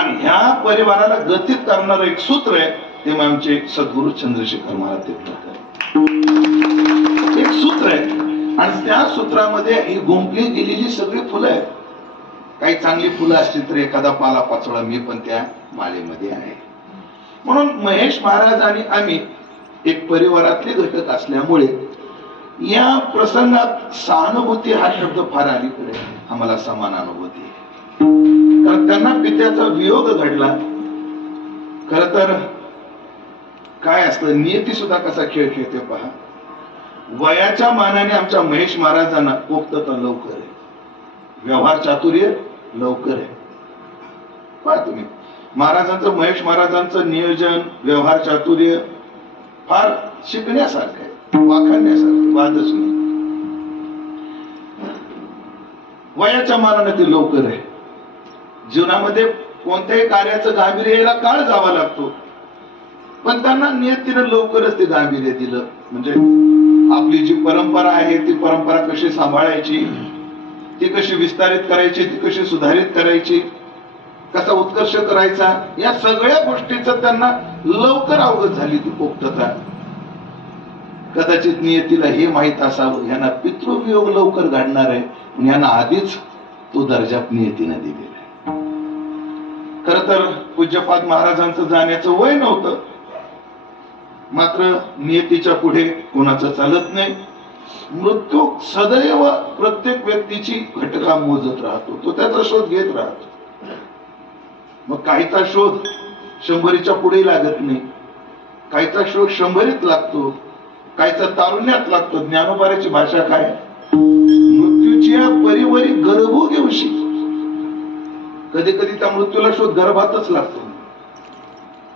आणि ह्या परिवाराला गतीत करणारं एक सूत्र आहे ते मग आमचे सद्गुरू चंद्रशेखर महाराज तीर्थकर. एक सूत्र आहे आणि त्या सूत्रामध्ये ही गुंफली गेलेली सगळी फुलं आहेत. काही चांगली फुलं असतील तर एखादा पाला पाचोळा मी पण त्या माळेमध्ये आहे. म्हणून महेश महाराज आणि आम्ही एक परिवारातले घटक असल्यामुळे या प्रसंगात सहानुभूती हा शब्द फार अलीकडे आम्हाला समान अनुभूती. कारण त्यांना पित्याचा वियोग घडला. खर तर काय असतं, नियती सुद्धा कसा खेळ खेळते पहा. वयाच्या मानाने आमच्या महेश महाराजांना पोक्तता लवकर आहे, व्यवहार चातुर्य लवकर आहे. पहा तुम्ही महाराजांचं, महेश महाराजांचं नियोजन, व्यवहार चातुर्य फार शिकण्यासारखं आहे, वाखाणण्यासारखं, वादच नाही. वयाच्या मानाने ते लवकर आहे. जीवनामध्ये कोणत्याही कार्याचं गांभीर्य यायला काळ जावा लागतो, पण त्यांना नियतीनं लवकरच ते गांभीर्य दिलं. म्हणजे आपली जी परंपरा आहे ती परंपरा कशी सांभाळायची, ती कशी विस्तारित करायची, ती कशी सुधारित करायची, कसा उत्कर्ष करायचा, या सगळ्या गोष्टीचं त्यांना लवकर अवगत झाली ती पोक्तता. कदाचित नियतीला हे माहित असावं यांना पितृवियोग लवकर घडणार आहे, यांना आधीच तो दर्जा नियतीनं दिलेला आहे. खर तर पूज्यपाद महाराजांचं जाण्याचं वय नव्हतं, मात्र नियतीच्या पुढे कोणाचं चालत नाही. मृत्यू सदैव प्रत्येक व्यक्तीची घटका मोजत राहतो, तो त्याचा शोध घेत राहतो. मग काहीचा शोध 100च्या पुढे लागत नाही, काहीचा शोध 100त लागतो, काहीचा तारुण्यात लागतो. ज्ञानोबाची भाषा काय, मृत्यूची परिवरी गर्भ घेऊशी. कधी कधी त्या मृत्यूला शोध गर्भातच लागतो,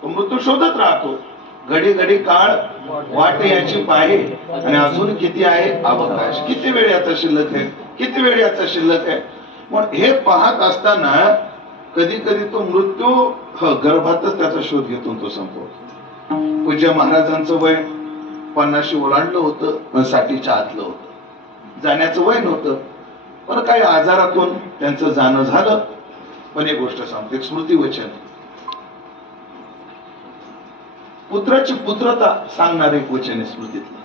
तो मृत्यू शोधत राहतो. घडी घडी काळ वाटे याची पाहे आणि अजून किती आहे अवकाश, किती वेळ याचा शिल्लक आहे, किती वेळ याचा शिल्लक आहे. मग हे पाहत असताना कधी कधी तो मृत्यू गर्भातच त्याचा शोध घेतो, तो संपवतो. पूज्य महाराजांचं वय 50 ओलांडलं होतं, पण 60च्या आतलं होतं. जाण्याचं वय नव्हतं, पण काही आजारातून त्यांचं जाणं झालं. पण एक गोष्ट सांगतो, एक स्मृती वचन, पुत्राची पुत्रता सांगणारे एक वचन आहे स्मृतीतलं.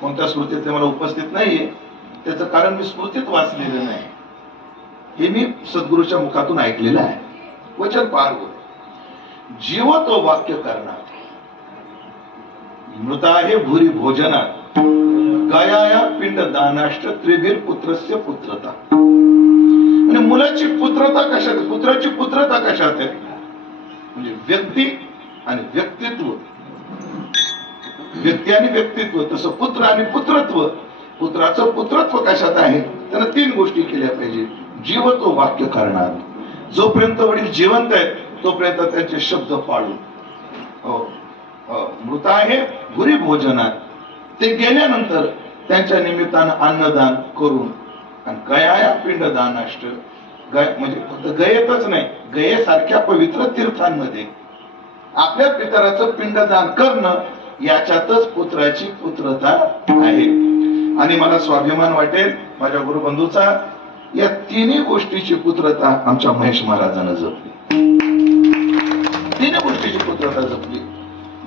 कोणत्या स्मृतीत मला उपस्थित नाहीये, त्याचं कारण मी स्मृतीत वाचलेलं नाही, हे मी सद्गुरूच्या मुखातून ऐकलेलं आहे. वचन पार होत, जीव तो वाक्य करणार, मृत आहे भूरी भोजनात, गयाया पिंड दानाष्ट त्रिभीर पुत्रस्य पुत्रता. आणि मुलाची पुत्रता कशात, पुत्राची पुत्रता कशात आहे, म्हणजे व्यक्ती आणि व्यक्तित्व, व्यक्ती आणि व्यक्तित्व. तसं पुत्र आणि पुत्रत्व, पुत्राचं पुत्रत्व कशात आहे, त्यानं 3 गोष्टी केल्या पाहिजे. जीव तो वाक्य करणार, जोपर्यंत वडील जिवंत आहेत तोपर्यंत त्यांचे शब्द पाळून. मृत आहे भुरी भोजनात, ते गेल्यानंतर त्यांच्या निमित्तानं अन्नदान करून. आणि गयाया पिंड दानाष्ट, म्हणजे फक्त गयेतच नाही, गयेसारख्या पवित्र तीर्थांमध्ये आपल्या पितराचं पिंडदान करणं, याच्यातच पुत्राची पुत्रता आहे. आणि मला स्वाभिमान वाटेल माझ्या गुरुबंधूचा, या 3 गोष्टीची पुत्रता आमच्या महेश महाराजांना जपली. 3 गोष्टीची पुत्रता जपली.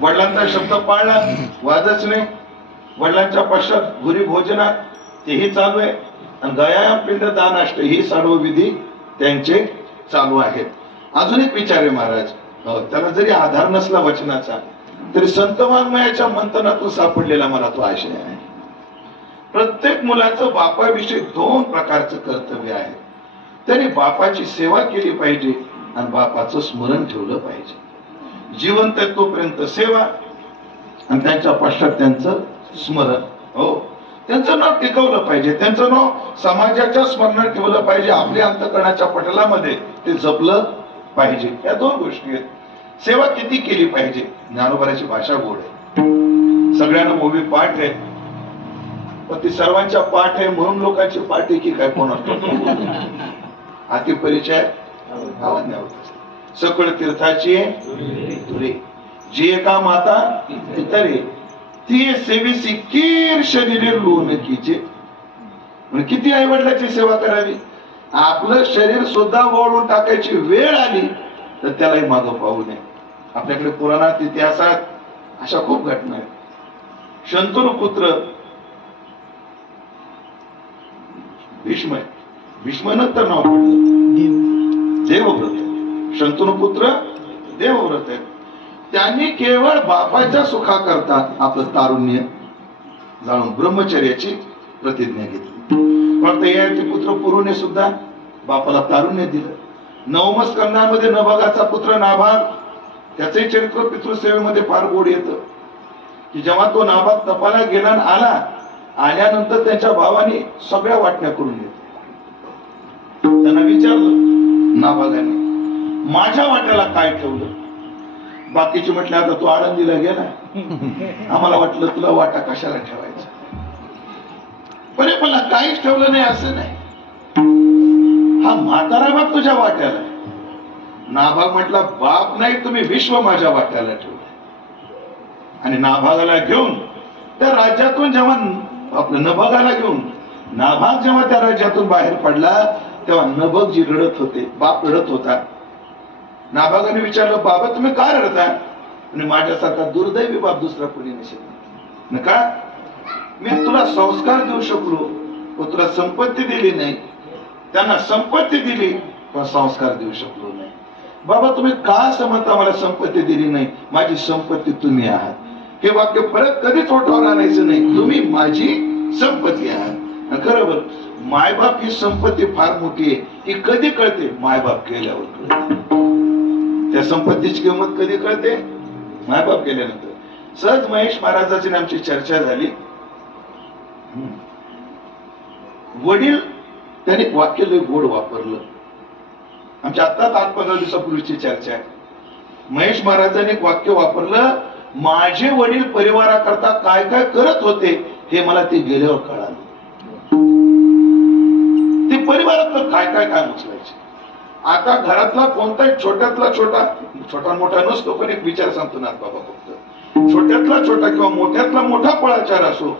वडिलांचा शब्द पाळला, वादच नाही. वडिलांच्या पश्चात भुरी भोजनात तेही चालू आहे, आणि गया पिंड दानाष्ट ही सर्व विधी त्यांचे चालू आहेत. अजून एक विचार आहे महाराज, त्याला जरी आधार नसला वचनाचा, तरी संत वाङ्मयाच्या मंथनातून सापडलेला मला तो आशय आहे. प्रत्येक मुलाचं बापाविषयी 2 प्रकारचं कर्तव्य आहे. त्यांनी बापाची सेवा केली पाहिजे आणि बापाचं स्मरण ठेवलं पाहिजे. जिवंत आहे तोपर्यंत सेवा, आणि त्यांच्या पश्चात त्यांचं स्मरण. हो, त्यांचं नाव टिकवलं पाहिजे, त्यांचं नाव समाजाच्या स्मरणात ठेवलं पाहिजे, आपल्या अंतःकरणाच्या पटलामध्ये ते जपलं पाहिजे. या 2 गोष्टी आहेत. सेवा किती केली पाहिजे, ज्ञानोबाची भाषा गोड आहे, सगळ्यांना मोवी पाठ आहे, पण ती सर्वांच्या पाठ आहे म्हणून लोकांची पाठ आहे की काय कोण असतो अति परिचय सकळ तीर्थाची तुरे, जी एका माता इतरे ती सेवेसी कीर शरीरे लोन कीचे. म्हणजे किती आई वडिलांची सेवा करावी, आपलं शरीर सुद्धा ओळून टाकायची वेळ आली तर त्यालाही मागं पाहू नये. आपल्याकडे पुराणात इतिहासात अशा खूप घटना आहेत. शंतनू पुत्र भीष्म आहे. भीष्मानंतर नाव पडलं देवव्रत. शंतनू पुत्र देवव्रत आहे. त्यांनी केवळ बापाच्या सुखाकरता आपलं तारुण्य जाणून ब्रह्मचर्याची प्रतिज्ञा घेतली. फक्त ययाती पुत्र पुरुने सुद्धा बापाला तारुण्य दिलं. नवम स्कंदामध्ये नभगाचा पुत्र नाभाग, त्याचंही चरित्र पितृसेवेमध्ये फार गोड येतं की जेव्हा तो नाभाग तपाला गेला आणि आल्यानंतर त्यांच्या भावाने सगळ्या वाटण्या करून घेतल्या. त्यांना विचारलं नाभागाने, माझ्या वाट्याला काय ठेवलं? बाकीचे म्हटले, आता तू आळंदीला गेला, आम्हाला वाटलं तुला वाटा कशाला ठेवायचा. बरे मला काहीच ठेवलं नाही असं नाही, हा म्हातारा बाप तुझ्या वाट्याला. नाभाग म्हटला, बाप नाही तुम्ही विश्व माझ्या वाट्याला ठेवलं. आणि नाभागाला घेऊन त्या राज्यातून जेव्हा आपलं नभगाला घेऊन नाभाग जेव्हा त्या राज्यातून बाहेर पडला तेव्हा नभगजी रडत होते, बाप रडत होता. नाभागाने विचारलं, बाबा तुम्ही का रडता? आणि माझ्यासारखा दुर्दैवी बाप दुसरा कोणी नसेल. नका, मी तुला संस्कार देऊ शकलो व तुला संपत्ती दिली नाही. त्यांना संपत्ती दिली पण संस्कार देऊ शकलो नाही. बाबा तुम्ही का असं म्हणता मला संपत्ती दिली नाही? माझी संपत्ती तुम्ही आहात. हे वाक्य परत कधीच ओठावर आणायचं नाही. तुम्ही माझी संपत्ती आहात. खरोबर मायबाप ही संपत्ती फार मोठी आहे. ही कधी कळते? मायबाप गेल्यावर कळते. त्या संपत्तीची किंमत कधी कळते? मायबाप गेल्यानंतर. सहज महेश महाराजाची आमची चर्चा झाली. वडील त्याने वाक्य लय गोड वापरलं. आमच्या आता 15 दिवसापूर्वीची चर्चा आहे. महेश महाराजांनी एक वाक्य वापरलं, माझे वडील परिवाराकरता काय काय करत होते हे मला ते गेल्यावर कळालं. ते परिवारातलं काय काय काय उचलायचे. आता घरातला कोणताही छोट्यातला छोटा मोठा नसतो, पण एक विचार सांगतो ना बाबा, फक्त छोट्यातला छोटा किंवा मोठ्यातला मोठा पळाचार असो,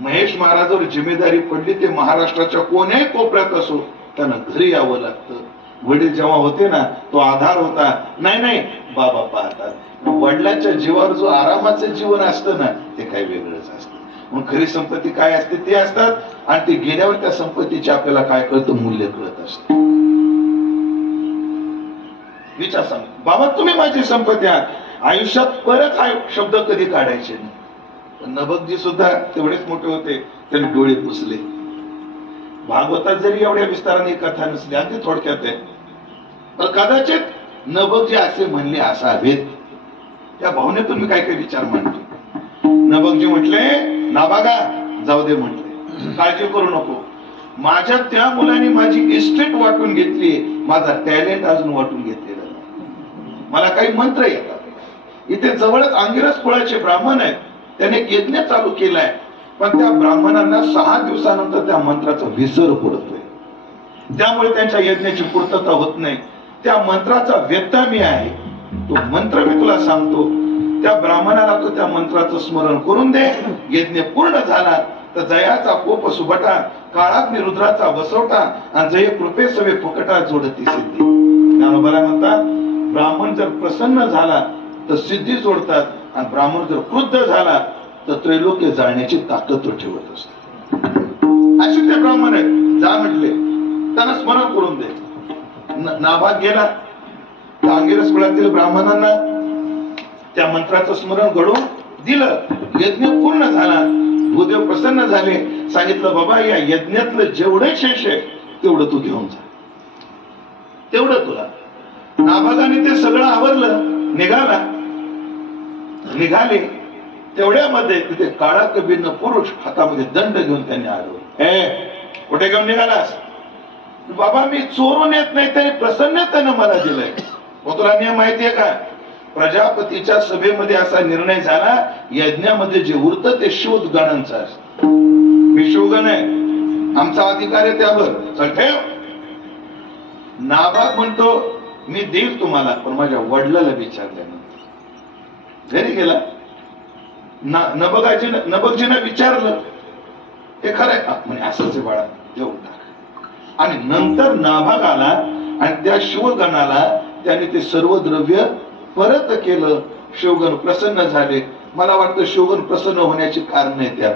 महेश महाराजांवर जिम्मेदारी पडली ते महाराष्ट्राच्या कोण्याही कोपऱ्यात असो, त्यांना घरी यावं लागतं. वडील जेव्हा होते ना तो आधार होता. नाही बाबा पाहतात. वडिलांच्या जीवावर जो आरामाचं जीवन असतं ना ते काही वेगळंच असतं. म्हणून खरी संपत्ती काय असते ते असतात, आणि ते गेल्यावर त्या संपत्तीचे आपल्याला काय कळतं, मूल्य कळत असतं. विचार सांग, बाबा तुम्ही माझी संपत्ती आहात. आयुष्यात परत हा शब्द कधी काढायचे नाही. नभगजी सुद्धा तेवढेच मोठे होते, त्यांनी डोळे पुसले. भागवतात जरी एवढ्या विस्ताराने कथा नसली, अगदी थोडक्यात आहे, पण कदाचित नभगजी असे म्हणले असावेत. त्या भावनेतून मी काय काय विचार मांडतो. नभगजी म्हटले, नाभागा जाऊ दे म्हटले, काळजी करू नको. माझ्या त्या मुलाने माझी इस्टेट वाटून घेतली, माझा टॅलेंट अजून वाटून घेतलेला नाही. मला काही मंत्र येतात. इथे जवळच अंगिरस कुळाचे ब्राह्मण आहेत, त्याने एक यज्ञ चालू केलाय, पण त्या ब्राह्मणांना 6 दिवसानंतर त्या मंत्राचा विसर पडतोय. त्यामुळे त्यांच्या यज्ञाची पूर्तता होत नाही. त्या मंत्राचा व्यक्ता मी आहे. तो मंत्र मी तुला सांगतो, त्या ब्राह्मणाला तो त्या मंत्राचं स्मरण करून दे. यज्ञ पूर्ण झाला तर जयाचा कोप सुबटा, काळाग्नी रुद्राचा वसवटा, आणि जय कृपे सवे फुकटा जोडती सिद्धी. ज्ञानोबाला म्हणतात, ब्राह्मण जर प्रसन्न झाला तर सिद्धी जोडतात, आणि ब्राह्मण जर क्रुद्ध झाला तर त्रैलोक्य जाळण्याची ताकद तो ठेवत असतो. असे ते ब्राह्मण आहेत. जा म्हटले, त्यांना स्मरण करून दे. नाभाग गेला, अंगिरस कुळातील ब्राह्मणांना त्या मंत्राचं स्मरण घडून दिलं. यज्ञ पूर्ण झाला. भूदेव प्रसन्न झाले. सांगितलं, बाबा या यज्ञातलं जेवढं शेष आहे तेवढं तू घेऊन जा, तेवढं तुला. नाभागाने ते सगळं आवरलं, निघाले. तेवढ्यामध्ये तिथे काळा कबीर पुरुष हातामध्ये दंड घेऊन त्यांनी आलो. कुठे घेऊन निघालास? बाबा मी चोरून येत नाही, तरी प्रसन्नतेनं मला दिलंय. मग तुला नियम माहितीये का? प्रजापतीच्या सभेमध्ये असा निर्णय झाला, यज्ञामध्ये जे उरतं ते शिवगणांचं असतं. मी शिवगण आहे, आमचा अधिकार आहे त्यावर. चल ठेव. नाभाग म्हणतो, मी देईल तुम्हाला, पण माझ्या वडिलाला विचारल्यानंतर. घरी गेला. नभगजीनं विचारलं, हे खरंय म्हणे, असंच आहे बाळा, देऊन टाक. आणि नंतर नाभाग आला आणि त्या शिवगणाला त्याने ते सर्व द्रव्य परत केलं. शिवगण प्रसन्न झाले. मला वाटतं शिवगण प्रसन्न होण्याची कारण आहे त्यात.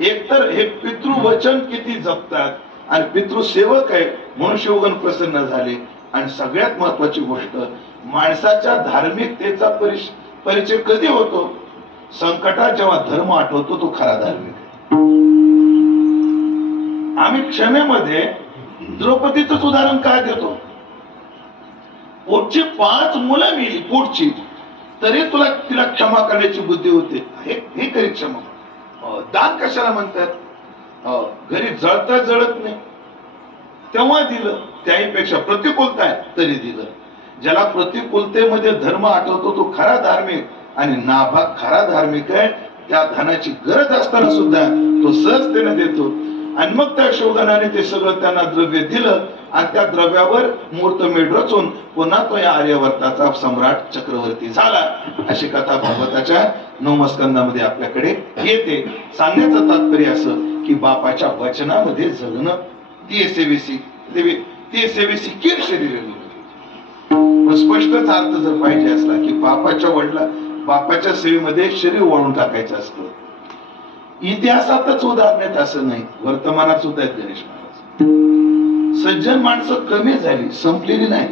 एकतर हे पितृवचन किती जपतात आणि पितृसेवक आहे म्हणून शिवगण प्रसन्न झाले. आणि सगळ्यात महत्वाची गोष्ट, माणसाच्या धार्मिकतेचा परिचय कधी होतो? संकटात जेव्हा धर्म आठवतो तो खरा धार्मिक आहे. आम्ही क्षमेमध्ये द्रौपदीच उदाहरण काय देतो? पोटची 5 मुलं मिळली पोटची, तरी तिला क्षमा करण्याची बुद्धी होते. हे तरी क्षमा. दान कशाला म्हणतात? घरी जळता जळत नाही तेव्हा दिलं, त्याहीपेक्षा प्रतिकूलता आहे तरी दिलं. ज्याला प्रतिकूलतेमध्ये धर्म आठवतो तो खरा धार्मिक, आणि नाभाग खरा धार्मिक आहे. त्या धनाची गरज असताना सुद्धा तो सहजतेने देतो. आणि मग त्या शिवगणाने ते सगळं त्यांना द्रव्य दिलं आणि त्या द्रव्यावर मुहूर्तमेढ रचून पुन्हा तो या आर्यवर्ताचा सम्राट चक्रवर्ती झाला. अशी कथा भागवताच्या 9 स्कंदामध्ये आपल्याकडे येते. सांगण्याचं तात्पर्य असं की बापाच्या वचनामध्ये जगणं, ती सेवेसी कीर शरीर. स्पष्टच अर्थ जर पाहिजे असला की बापाच्या सेवेमध्ये शरीर वळून टाकायचं असतं. इतिहासातच उदाहरणात असं नाही, वर्तमानात सुद्धा आहेत गणेश महाराज. सज्जन माणसं कमी झाली, संपलेली नाही.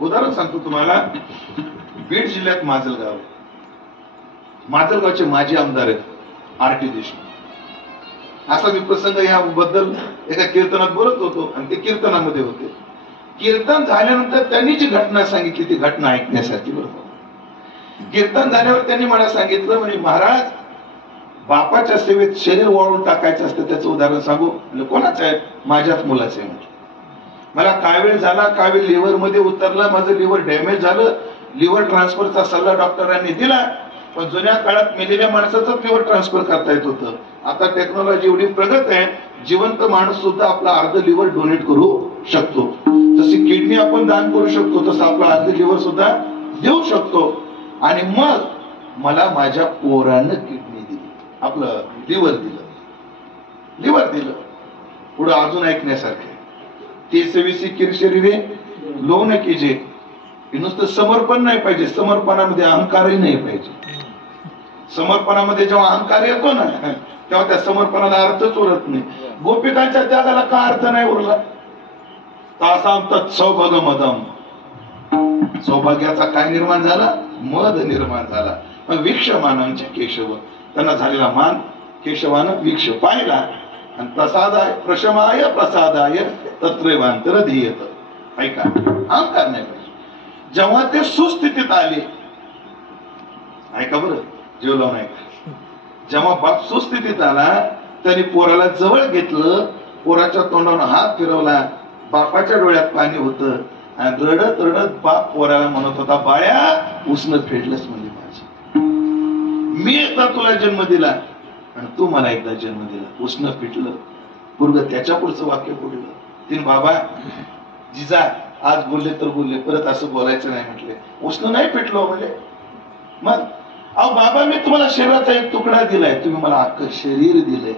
उदाहरण सांगतो तुम्हाला. बीड जिल्ह्यात माजलगावचे माजी आमदार आहेत आर टी देशमुख. असा मी प्रसंग याबद्दल एका कीर्तनात बोलत होतो आणि ते कीर्तनामध्ये होते. कीर्तन झाल्यानंतर त्यांनी जी घटना सांगितली ती घटना ऐकण्यासाठी बरोबर. कीर्तन झाल्यावर त्यांनी मला सांगितलं, म्हणजे महाराज बापाच्या सेवेत शरीर वाळून टाकायचं असतं, त्याचं उदाहरण सांगू? म्हणजे कोणाचं आहे? माझ्याच मुलाचं आहे. मला काय वेळ झाला, काय वेळ लिव्हर मध्ये उतरला, माझं लिव्हर डॅमेज झालं. लिव्हर ट्रान्सफरचा सल्ला डॉक्टरांनी दिला, पण जुन्या काळात मेलेल्या माणसाचं लिव्हर ट्रान्सफर करता येत होतं. आता टेक्नॉलॉजी एवढी प्रगत आहे, जिवंत माणूस सुद्धा आपला अर्ध लिव्हर डोनेट करू शकतो. जशी किडनी आपण दान करू शकतो तसं आपला अर्ध लिव्हर सुद्धा देऊ शकतो. आणि मग मला माझ्या पोरानं किडनी दिली, आपलं लिव्हर दिलं. पुढे अजून ऐकण्यासारखे, ते सेवेसी कीर शरीरे लोन कीजे. नुसतं समर्पण नाही पाहिजे, समर्पणामध्ये अहंकारही नाही पाहिजे. समर्पणामध्ये जेव्हा अहंकार येतो ना तेव्हा त्या समर्पणाला अर्थच उरत नाही. गोपिकांच्या त्यागाला का अर्थ नाही उरला? तासाम तत् सौभाग मदम. सौभाग्याचा काय निर्माण झाला? मद निर्माण झाला. मग वीक्षमानांचे केशव, त्यांना झालेला मान केशवानं वीक्ष पाहिला आणि प्रसादाय प्रशमाय प्रसादाय तत्रैवांतर धीयत. ऐका, अहंकार नाही पाहिजे. जेव्हा ते सुस्थितीत आले, ऐका बरं, जेवलो नाही. जेव्हा बाप सुस्थितीत आला त्यांनी पोराला जवळ घेतलं, पोराच्या तोंडावर हात फिरवला, बापाच्या डोळ्यात पाणी होतं आणि रडत रडत बाप पोराला म्हणत होता, बाळ्या उष्णत फेडलंच म्हणजे माझं. मी एकदा तुला जन्म दिला आणि तू मला एकदा जन्म दिला, उष्ण फिटलं. पूर्व त्याच्या पुढचं वाक्य बोललं. तीन बाबा जिजा आज बोलले तर बोलले, परत असं बोलायचं नाही म्हटले. उष्ण नाही पेटलो म्हणले. मग अहो बाबा, मी तुम्हाला शरीराचा एक तुकडा दिलाय, तुम्ही मला अख्खं शरीर दिलंय.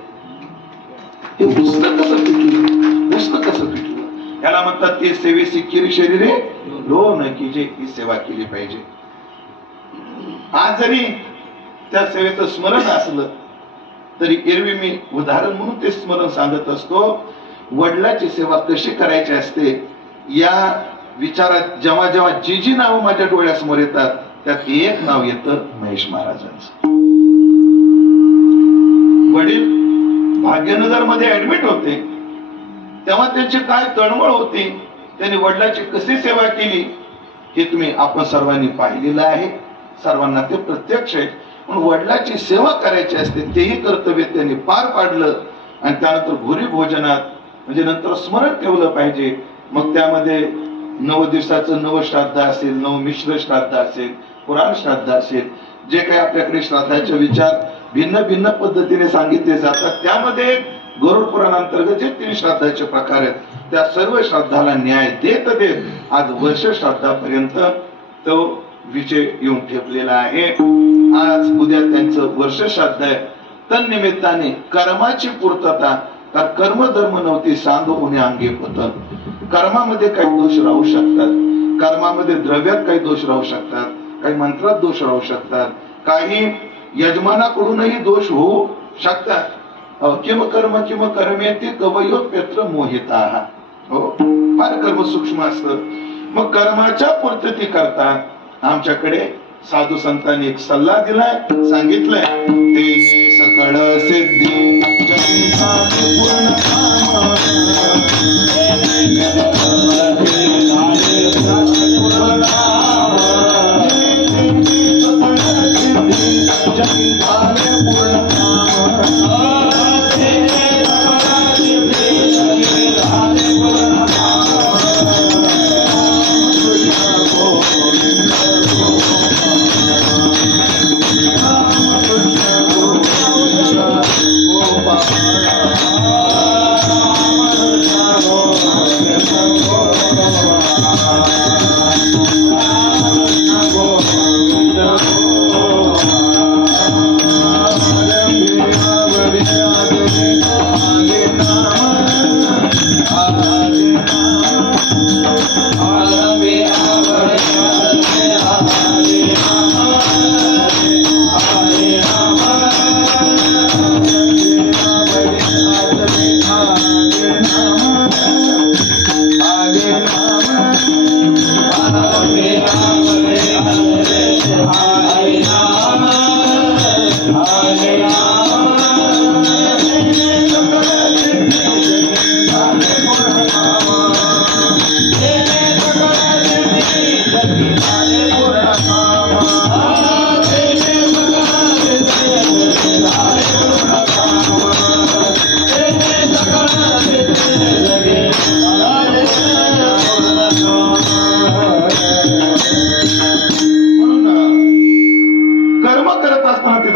हे उष्ण कसं पेटलं? उष्ण कसं पेटलं? याला म्हणतात ते सेवेसी कीर शरीरे लोन कीजे. ही सेवा केली पाहिजे. आज जरी त्या सेवेचं स्मरण असलं तरी एरवी मी उदाहरण म्हणून ते स्मरण सांगत असतो. वडिलाची सेवा कशी करायची असते या विचारात जेव्हा जेव्हा जी जी नावं माझ्या डोळ्यासमोर येतात त्यात एक नाव येतं महेश महाराजांचं. वडील भाग्यनगर मध्ये ऍडमिट होते तेव्हा त्यांची काय तळमळ होती, त्यांनी वडिलांची कशी सेवा केली हे तुम्ही आपण सर्वांनी पाहिलेलं आहे. सर्वांना ते प्रत्यक्ष आहे. म्हणून वडिलांची सेवा करायची असते तेही कर्तव्य त्यांनी पार पाडलं. आणि त्यानंतर भुरी भोजनात म्हणजे नंतर स्मरण ठेवलं पाहिजे. मग त्यामध्ये 9 दिवसाचं नवश्राद्ध असेल, 9 मिश्र श्राद्ध असेल, पुराण श्राद्ध असेल, जे काही आपल्याकडे श्राद्धाचे विचार भिन्न भिन्न पद्धतीने सांगितले जातात. त्यामध्ये गरुड पुराणांतर्गत जे 3 श्राद्धाचे प्रकार आहेत त्या सर्व श्राद्धाला न्याय देत देत आज वर्ष श्राद्धापर्यंत तो विजय येऊन ठेपलेला आहे. आज उद्या त्यांचं वर्ष श्राद्ध आहे. तन्निमित्ताने कर्माची पूर्तता, तर कर्मधर्म नव्हती सांग होणे अंगे होत. कर्मामध्ये काही दोष राहू शकतात, कर्मामध्ये द्रव्यात काही दोष राहू शकतात, काही मंत्रात दोष राहू शकतात, काही यजमानाकडूनही दोष होऊ शकतात. किम कर्मेति कवयोप्यत्र मोहिताः. हो, फार कर्म सूक्ष्म असतं. मग कर्माच्या पूर्तती करता आमच्याकडे साधू संतांनी एक सल्ला दिलाय, सांगितलंय, तेने सकळ सिद्धी पूर्ण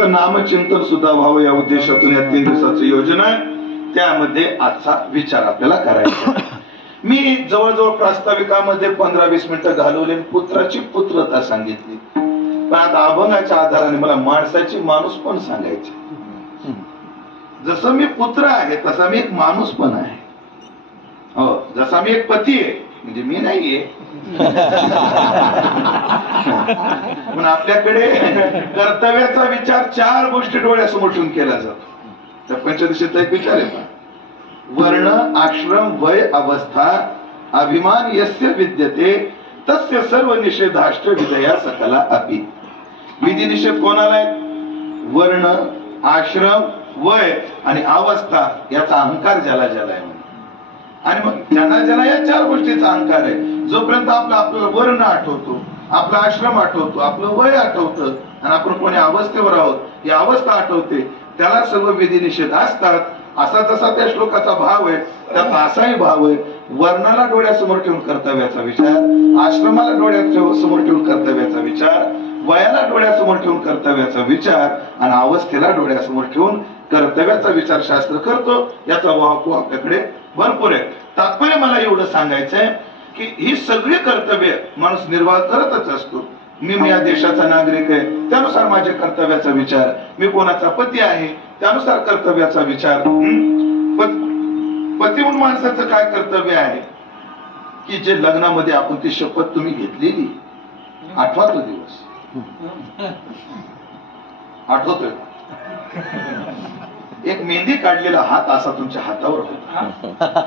नामचिंतन सुद्धा व्हावं या उद्देशातून या 3 दिवसाची योजना आहे. त्यामध्ये आजचा विचार आपल्याला करायचा. मी जवळजवळ प्रास्ताविकामध्ये 15-20 मिनिटं घालवले, पुत्राची पुत्रता सांगितली. पण आता अभंगाच्या आधाराने मला माणसाची माणूस पण सांगायचे. जसं मी पुत्र आहे तसा मी एक माणूस पण आहे. हो, जसा मी एक पती आहे, म्हणजे मी नाहीये, पण आपल्याकडे कर्तव्याचा विचार 4 गोष्टी डोळ्यासमोर ठेवून केला जातो. त्या पंचदशीचा एक विचार आहे, वर्ण आश्रम वय अवस्था अभिमान यस्य विद्यते तस्य सर्व निषेधाष्ट विदया सकला अपि. विधी निषेध कोणाला आहे? वर्ण आश्रम वय आणि अवस्था याचा अहंकार ज्याला ज्याला आहे. आणि मग ज्यांना ज्यांना या 4 गोष्टीचा अहंकार आहे, जोपर्यंत आपल्याला वर्ण आठवतो, आपला आश्रम आठवतो, आपलं वय आठवतं आणि आपण कोणी अवस्थेवर आहोत ही अवस्था आठवते, त्याला सर्व विधी निषेध असतात. असा जसा त्या श्लोकाचा भाव आहे त्याचा असाही भाव आहे. वर्णाला डोळ्यासमोर ठेवून कर्तव्याचा विचार, आश्रमाला डोळ्यासमोर ठेवून कर्तव्याचा विचार, वयाला डोळ्यासमोर ठेवून कर्तव्याचा विचार आणि अवस्थेला डोळ्यासमोर ठेवून कर्तव्याचा विचार शास्त्र करतो. याचा वाहतो आपल्याकडे भरपूर आहे. तात्पर्य मला एवढं सांगायचंय की ही सगळी कर्तव्य माणूस निर्वाह करतच असतो. मी या देशाचा नागरिक आहे त्यानुसार माझ्या कर्तव्याचा विचार, मी कोणाचा पती आहे त्यानुसार कर्तव्याचा विचार. पती म्हणून माणसाचं काय कर्तव्य आहे की जे लग्नामध्ये आपण ती शपथ तुम्ही घेतलेली, आठवा तो दिवस आठवतोय? एक मेहंदी काढलेला हात असा तुमच्या हातावर होता,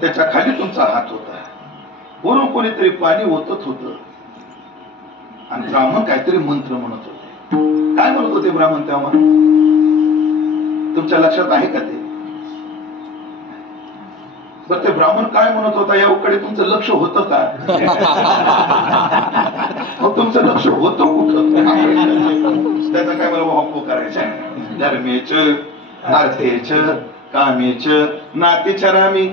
त्याच्या खाली तुमचा हात होता, वरून कोणीतरी पाणी ओतत होत आणि ब्राह्मण काहीतरी मंत्र म्हणत होते. काय म्हणत होते ब्राह्मण तेव्हा? तुमच्या लक्षात आहे का ते? बरं, ते ब्राह्मण काय म्हणत होता याकडे तुमचं लक्ष होतं का? तुमचं लक्ष होतं कुठं? त्याचा काय मला वापर करायचा? धर्मेच अर्थेच कामेच नातीचरामी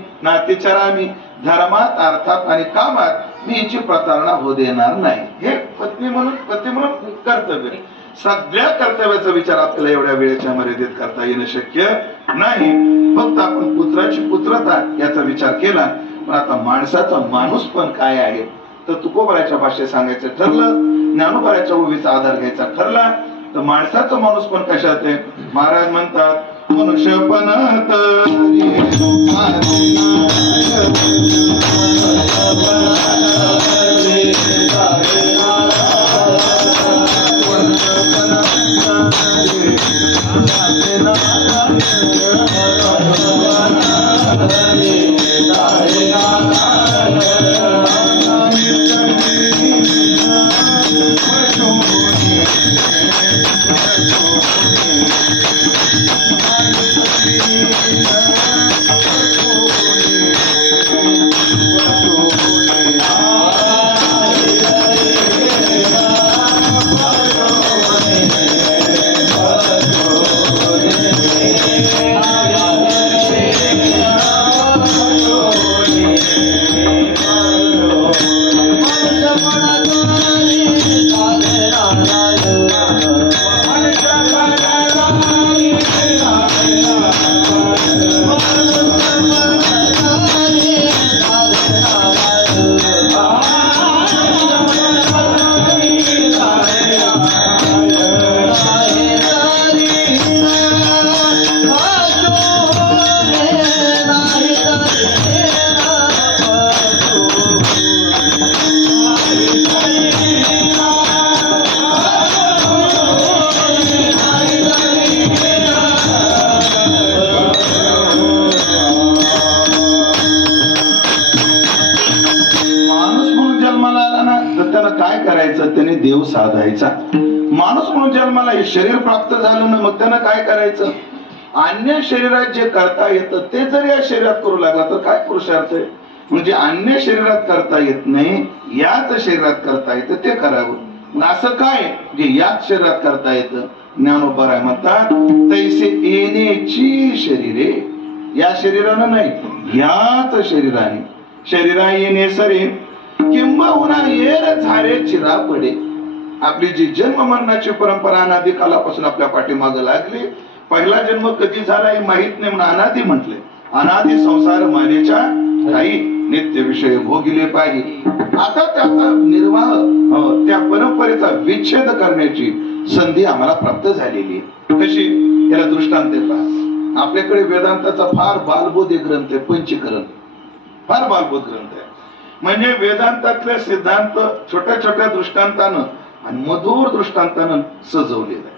धर्मात अर्थात आणि कामात मी हिची प्रतारणा होऊ देणार नाही. हे पती म्हणून कर्तव्य. सगळ्या कर्तव्याचा विचार आपल्याला एवढ्या वेळेच्या मर्यादेत करता येणं शक्य नाही. फक्त आपण पुत्राची पुत्रता याचा विचार केला. पण आता माणसाचा माणूस पण काय आहे तर तुकोबराच्या भाषेत सांगायचं ठरलं, ज्ञानोबराच्या उभीचा आधार घ्यायचा ठरला तर माणसाचा माणूस पण कशात आहे? महाराज म्हणतात मनुष्यपण तरी जन्माला आला ना तर त्यानं काय करायचं, त्याने देव साधायचा. माणूस म्हणून जन्माला हे शरीर प्राप्त झालं ना, मग त्यानं काय करायचं, अन्य शरीरात जे करता येतं ते जर या शरीरात करू लागला तर काय पुरुषार्थ आहे. म्हणजे अन्य शरीरात करता येत नाही, याच शरीरात करता येतं ते करावं. असं काय जे याच शरीरात करता येतं. ज्ञानोबा म्हणतात, तैसे येण्याची शरीरे, या शरीरानं नाही याच शरीराने. शरीरा येणे सरे किंबहुना येर झारे चिरा पडे. आपली जी जन्म मरणाची परंपरा अनादी कालापासून आपल्या पाठीमागे लागली. पहिला जन्म कधी झाला हे माहित नाही म्हणून अनादी म्हटले. अनादी संसार मानेच्या काही नित्य विषय भोगिले पाहिजे. आता त्याचा निर्वाह, त्या परंपरेचा विच्छेद करण्याची संधी आम्हाला प्राप्त झालेली आहे. कशी, याला दृष्टांत देतात. आपल्याकडे वेदांताचा फार बालबोध ग्रंथ आहे, पंचीकरण, फार बालबोध ग्रंथ आहे. म्हणजे वेदांतातले सिद्धांत छोट्या छोट्या दृष्टांतानं आणि मधुर दृष्टांतानं सजवलेलं आहे.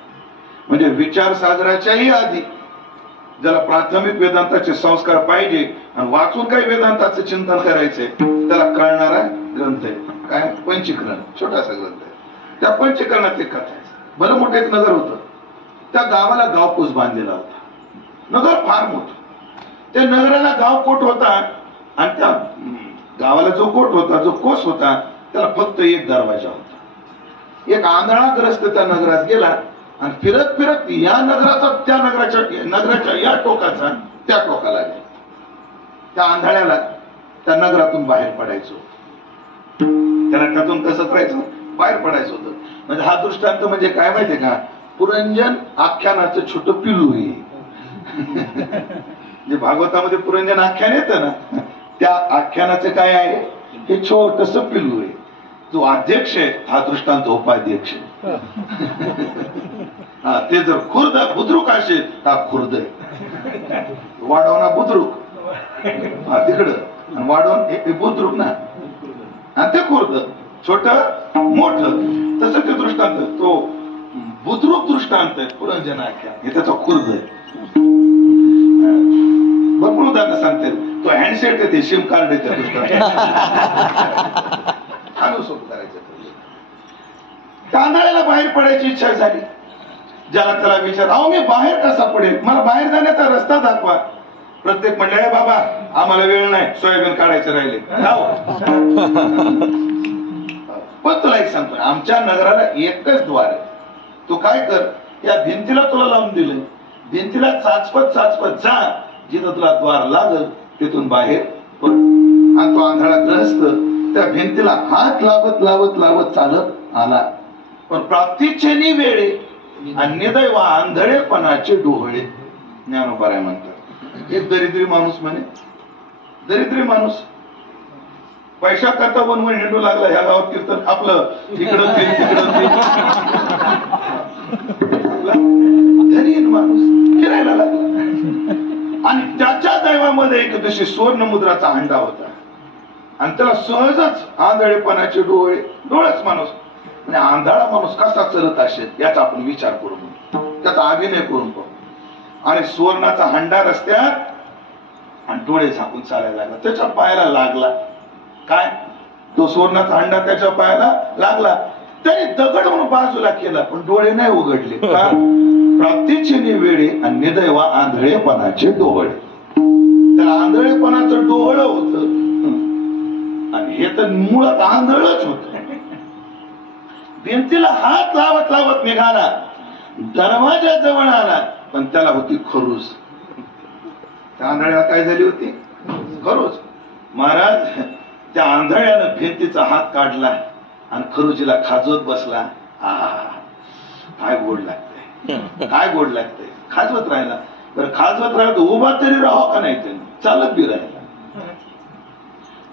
म्हणजे विचार सागराच्याही आधी ज्याला प्राथमिक वेदांताचे संस्कार पाहिजे आणि वाचून काही वेदांताचं चिंतन करायचंय त्याला कळणारा ग्रंथ आहे. काय, पंचीकरण, छोटासा ग्रंथ आहे. त्या पंचीकरणात एक कथा आहे. भलं मोठं एक नगर होतं. त्या गावाला गावकोस बांधलेला होता. नगर फार मोठं. त्या नगराला गावकोट होता आणि त्या गावाला जो कोट होता, जो कोस होता, त्याला फक्त एक दरवाजा होता. एक आंधळाग्रस्त त्या नगरात गेला आणि फिरत फिरत या नगराचा त्या नगराच्या या टोकाचा त्या टोकाला गेला. त्या आंधळ्याला त्या नगरातून बाहेर पडायचो. त्याला त्यातून कसं करायचं, बाहेर पडायचं होतं. म्हणजे हा दृष्टांत म्हणजे काय माहितीये का, पुरंजन आख्यानाचं छोट पिल्लू आहे. जे भागवतामध्ये पुरंजन आख्यान येतं ना, त्या आख्यानाचं काय आहे, हे छोटस पिल्लू आहे. जो अध्यक्ष आहे हा दृष्टांत उपाध्यक्ष आहे. हा, ते जर खुर्द बुद्रुक असेल हा खुर्द आहे. वाढवणा बुद्रुक हा तिकडं, वाढवण हे बुद्रुक ना, आणि ते खुर्द छोट मोठ. तसं ते दृष्टांत, तो बुद्रुक दृष्टांत आहे पुरंजन आख्यान, हे त्याचा खुर्द आहे. भरपूर उदाहरण सांगते. तो हँडसेट आहे, ते सिम कार्ड आहे त्या दृष्टांत. तांदळाला बाहेर पडायची इच्छा झाली. ज्याला त्याला विचार, अहो मी बाहेर कसा पडेल, मला बाहेर जाण्याचा रस्ता दाखवा. प्रत्येक म्हणले, बाबा आम्हाला वेळ नाही, सोयाबीन काढायचं राहिले. पण तुला एक सांगतो, आमच्या नगराला एकच द्वार आहे. तू काय कर, या भिंतीला तुला लावून दिले, भिंतीला चाचपत चाचपत जा, जिथं तुला द्वार लागल तिथून बाहेर पड. आणि तो आंधळा ग्रस्त त्या भिंतीला हात लावत लावत लावत चालत आला. पण प्राप्तीचे वेळे अन्यदैव आंधळेपणाचे डोहळे. ज्ञानोबा म्हणतात, एक दरिद्री माणूस म्हणे, दरिद्री माणूस पैसा करता बनवून हिंडू लागला. ह्या गावात कीर्तन आपलं इकडं धनीन माणूस फिरायला लागला. आणि त्याच्या दैवामध्ये एक तशी स्वर्ण मुद्राचा हंडा होता. आणि त्याला सहजच आंधळेपणाचे डोळेच माणूस, म्हणजे आंधळा माणूस कसा चलत असेल याचा आपण विचार करू, त्याचा अभिनय करून पाहू. आणि सुवर्णाचा हंडा रस्त्यात आणि डोळे झाकून चालायला लागला. त्याच्या पायाला लागला काय, तो सुवर्णाचा हंडा त्याच्या पायाला लागला. तरी दगड म्हणून बाजूला केला, पण डोळे नाही उघडले. का, प्राप्तीचे वेळे आणि निदैवा आंधळेपणाचे डोळे. त्याला आंधळेपणाचं डोळ होत आणि हे तर मुळात आंधळच होत. भिंतीला हात लावत लावत निघाला, दरवाजा जवळ आला, पण त्याला होती खरूज. त्या आंधळ्याला काय झाली होती, खरूज. महाराज त्या आंधळ्यानं भिंतीचा हात काढला आणि खरुजीला खाजवत बसला. काय गोड लागतंय, काय गोड लागतंय. खाजवत राहिला. तर खाजवत राहिला तर उभा तरी राहावं का नाही, त्यांनी चालत बी राहिला,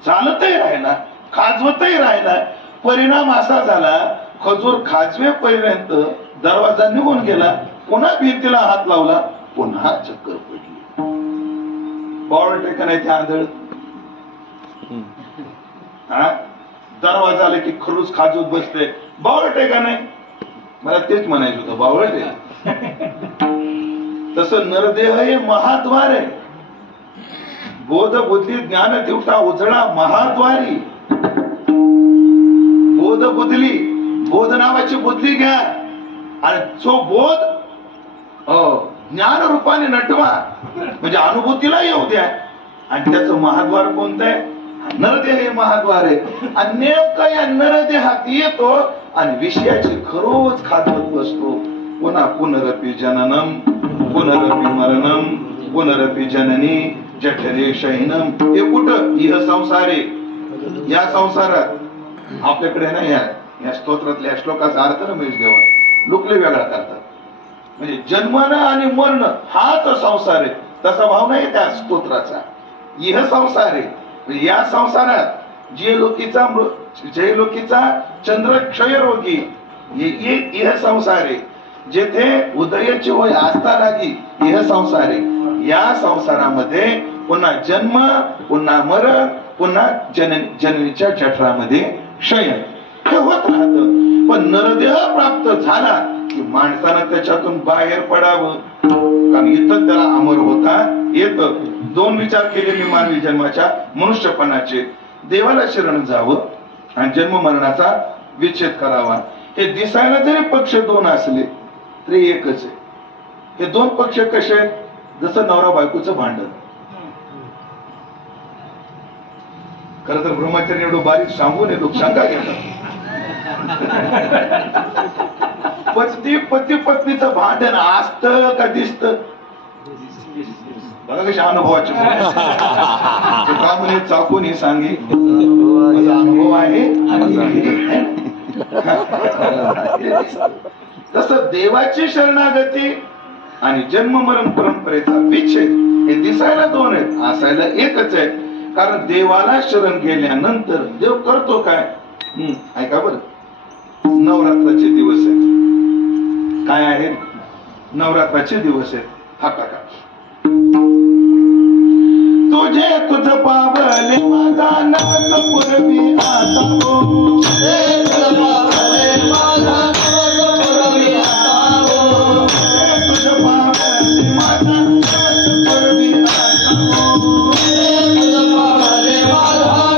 चालतही राहिला, खाजवतही राहिला. परिणाम असा झाला, खजूर खाजवेपर्यंत दरवाजा निघून गेला. पुन्हा भिंतीला हात लावला, पुन्हा चक्कर पडली. बावळ टेका नाही ते आंधळ. दरवाजा आले की खरूज खाजवत बसते, बावळ टेका नाही. मला तेच म्हणायचं होतं, बावळ टेका. तसं नरदेह हे महाद्वार आहे. बोध बुद्धी ज्ञान दिवटा उजळा महाद्वारी. बुदली, बोध नावाची बुदली घ्या आणि जो बोध ज्ञान रूपाने नटवा, म्हणजे अनुभूतीला येऊ द्या. आणि त्याचं महाद्वार कोणतं आहे? नरदेह हे महाद्वार आहे. आणि नेमका या नरदेहात येतो आणि विषयाची खरोच खातवत बसतो. पुन्हा पुनरपी जननम पुनरपी मरणम पुनरपी जननी जठरे शयनम. हे कुठं? इह संसारे. या संसारात आपल्याकडे ना या स्तोत्रातल्या श्लोकाचा अर्थ रमेश देवा लोक लय वेगळा करतात. म्हणजे जन्मणं आणि मरण हाच संसार आहे, तसा भाव नाही त्या स्तोत्राचा. इह संसार आहे. या संसारात जे लोकीचा चंद्र क्षय रोगी इह संसार आहे. जेथे उदयाची होय आस्था लागी इह संसार आहे. या संसारामध्ये पुन्हा जन्म, पुन्हा मरण, पुन्हा जननीच्या जठरामध्ये शयन हे होत राहत. पण नरदेह प्राप्त झाला की माणसानं त्याच्यातून बाहेर पडावं, कारण इथं त्याला अमर होता येत. दोन विचार केले मी मानवी जन्माच्या मनुष्यपणाचे. देवाला शरण जावं आणि जन्म मरणाचा विच्छेद करावा. हे दिसायला जरी पक्ष दोन असले तरी एकच आहे. हे दोन पक्ष कसे आहेत? जसं नवरा बायकोचं भांडण. खर तर ब्रह्मचर्य एवढं बारीक सांगून लोक शंका घेतात. पती पत्नीचं भांडण असत का दिसत? बघा कशा अनुभवाचे म्हणे चाकून हे सांगे अनुभव आहे. तसं देवाची शरणागती आणि जन्म मरण परंपरेचा विच्छेद हे दिसायला दोन आहेत, असायला एकच आहे. कारण देवाला शरण गेल्यानंतर देव करतो काय? ऐका बरं, नवरात्राचे दिवस आहेत. काय आहेत? नवरात्राचे दिवस आहेत. हा टाका. तुझे तुझ पावले माझा नाच पूर्वी आता हो. तुझ पावले माझा नाच पूर्वी आता हो. तुझ पावले माझा नाच पूर्वी आता हो. तुझ पावले माझा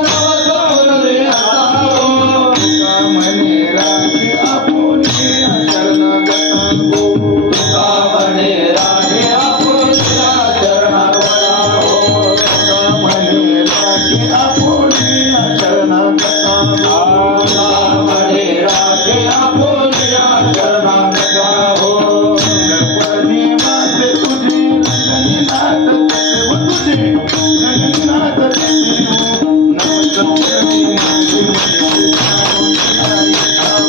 नाच पूर्वी आता हो. का म्हणे राखे आपुले शरणागता हो. का म्हणे राखे आपुले शरणागता हो. का म्हणे राखे आपुले शरणागता हो. का म्हणे राखे आपुले शरणागता हो. पौर्णिमाचे तुझे रंगनाथ देव तुझे रंगनाथ देव नवस पौर्णिमाचे तुझे आई ठाव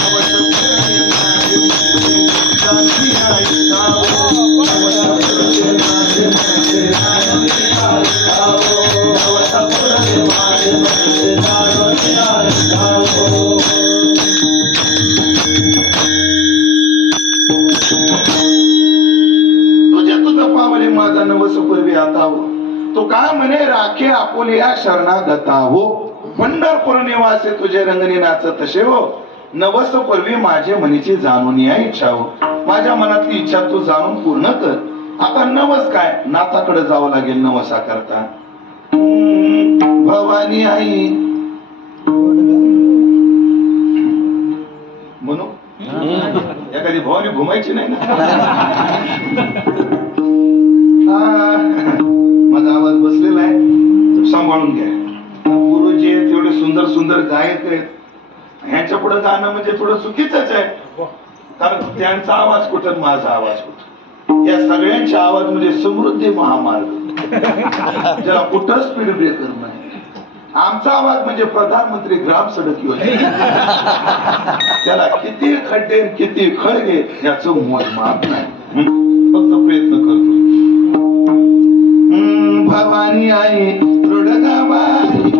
नवस पौर्णिमाचे तुझे शांती आई ठाव नवस पौर्णिमाचे तुझे शांती आई ठाव नवस पौर्णिमाचे तुझे शांती आई ठाव. तुझे तुझ पावले माझा नवस पूर्वी आता हो. तो काय म्हणे राखे आपुलिया शरणागता हो. पंढरपूर निवासे तुझे रंगणी नाचत तसे हो. नवस पूर्वी माझे मनीची जाणून या इच्छा हो. माझ्या मनातली इच्छा तू जाणून पूर्ण कर. आता नवस काय? नाथाकडे जावं लागेल नवसा करता. भवानी आई म्हणू एखादी भवानी घुमायची नाही ना. माझा आवाज बसलेला आहे, सांभाळून घ्या. गुरुजी तेवढे सुंदर सुंदर गायक आहेत, ह्यांच्या पुढे गाणं म्हणजे थोडं चुकीच आहे. कारण त्यांचा आवाज कुठं, माझा आवाज कुठं. या सगळ्यांचे आवाज म्हणजे समृद्धी महामार्ग, ज्याला कुठं स्पीड ब्रेकर नाही. आमचा आवाज म्हणजे प्रधानमंत्री ग्राम सडक योजना, त्याला किती खड्डे किती खळगे याचं मोजमाप नाही. फक्त प्रयत्न करतो. भवानी आई रुडगाबाई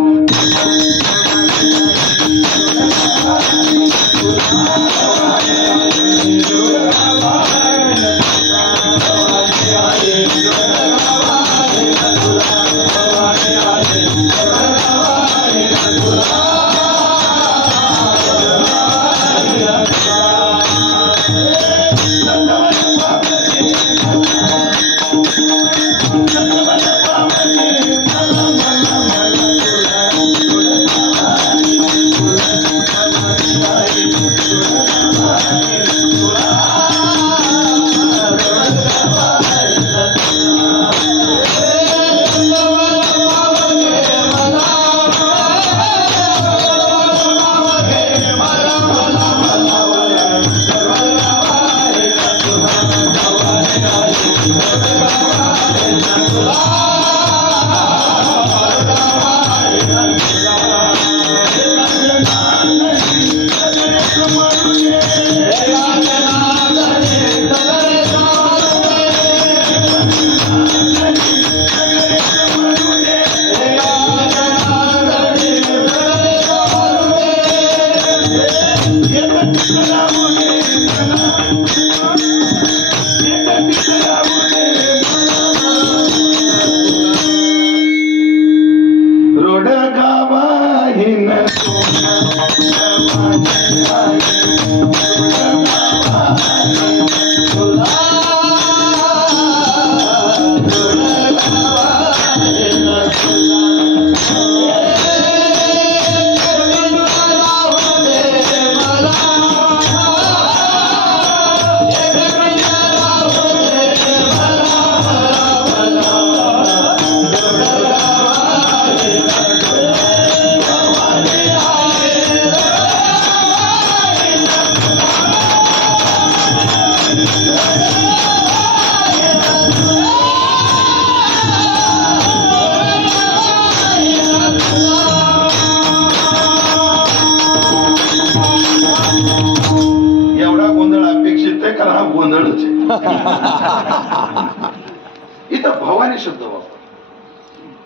इथं भवानी शब्द वापर.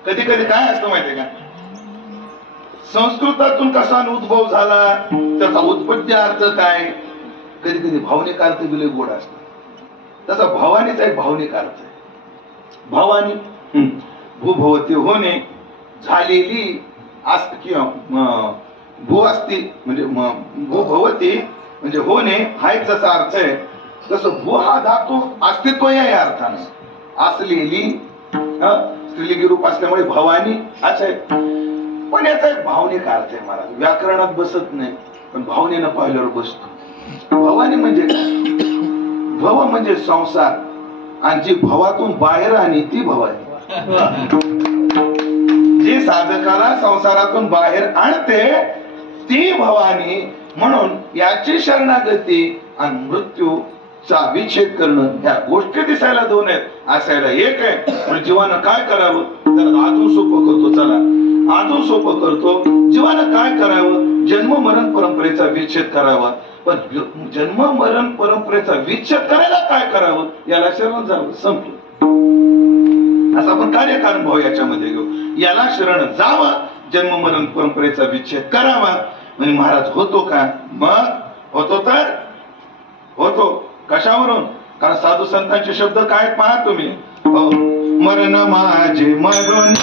कधी कधी काय असतं माहितीये का, संस्कृतातून कसा उद्भव झाला, त्याचा उत्पत्ती अर्थ काय, कधी कधी भावनिक अर्थ बिले गोड असतात. तसा भवानीचा एक भावनिक अर्थ आहे. भवानी भूभवती होणे, झालेली किंवा भू असती म्हणजे भूभवती म्हणजे होणे हा एक जसा अर्थ आहे, तसं भू हा धातू अस्तित्व या अर्थाने असलेली स्त्रीलिंगी रूप असल्यामुळे भवानी असं आहे. पण याचा एक भावनिक अर्थ आहे महाराज, व्याकरणात बसत नाही पण भावनेनं पाहिल्यावर बसतो. भवानी म्हणजे भव म्हणजे संसार, आणि जी भवातून बाहेर आणि ती भवानी, जी साधकाला संसारातून बाहेर आणते ती भवानी. म्हणून याची शरणागती आणि मृत्यूचा विच्छेद करणं, ह्या गोष्टी दिसायला दोन आहेत, असायला एक आहे. पण जीवानं काय करावं तर अजून सोपं करतो. चला अजून सोपं करतो. जीवानं काय करावं, जन्म मरण परंपरेचा विच्छेद करावा. पण जन्म मरण परंपरेचा विच्छेद करायला काय करावं, याला शरण जावं. संपलं. असं आपण कार्यकारण भाव याच्यामध्ये घेऊ. याला शरण जावं, जन्म मरण परंपरेचा विच्छेद करावा. म्हणजे महाराज होतो का, मग होतो तर होतो. कशावरून, कारण साधू संतांचे शब्द काय पहा तुम्ही, मरण माझे मरण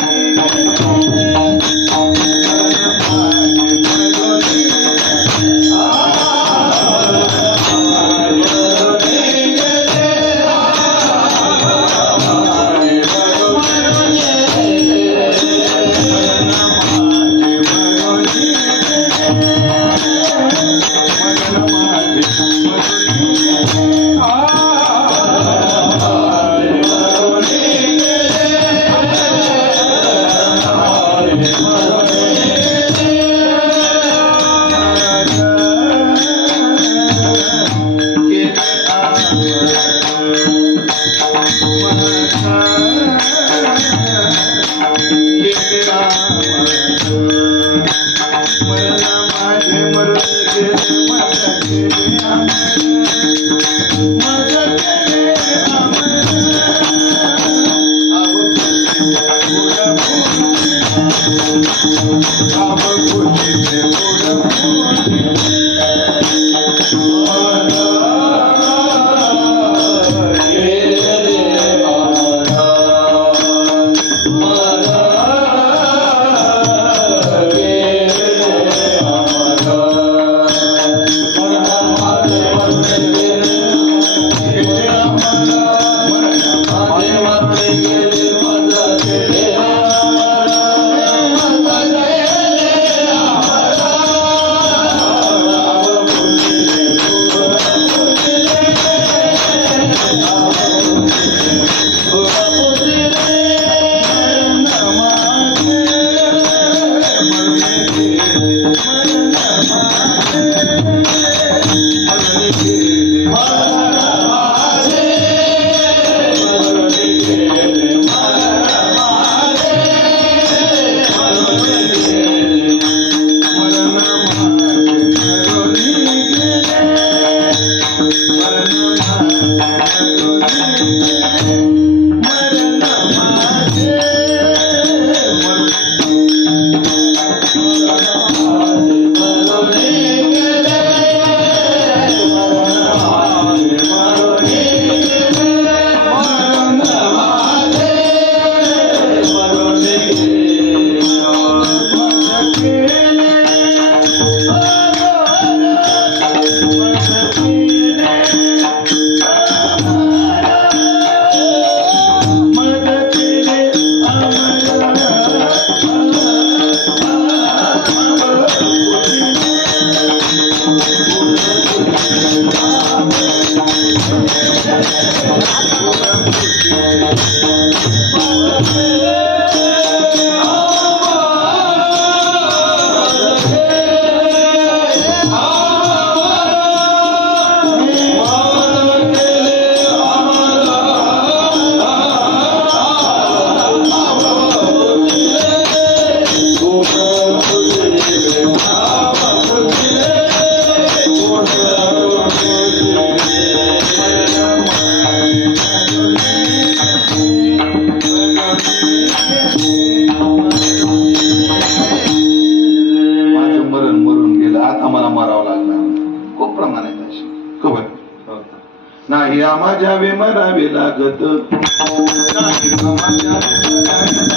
नाही आम्हा जावे मरावे लागत, नाही आम्हा जावे मरावे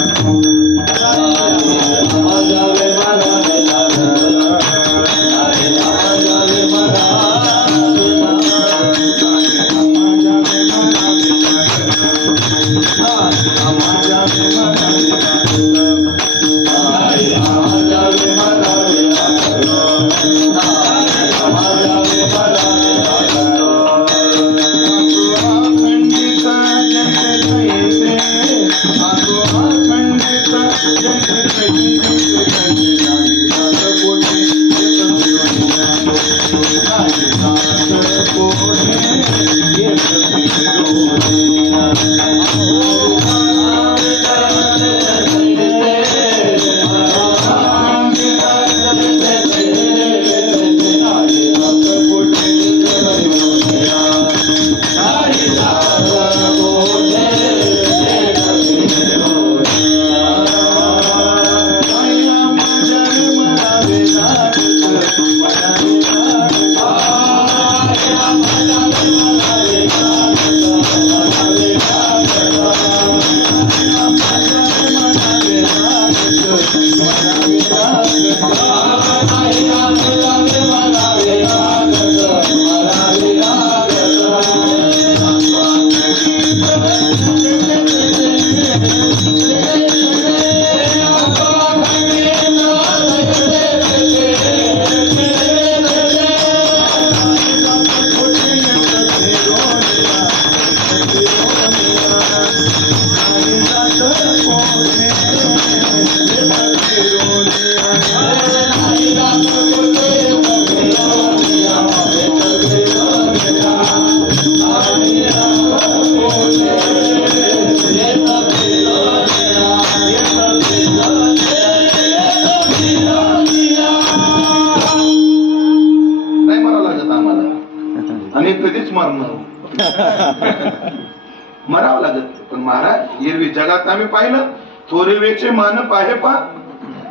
मरावं लागत. पण महाराज एरवी जगात आम्ही पाहिलं थोरवेचे मान पाहे पा,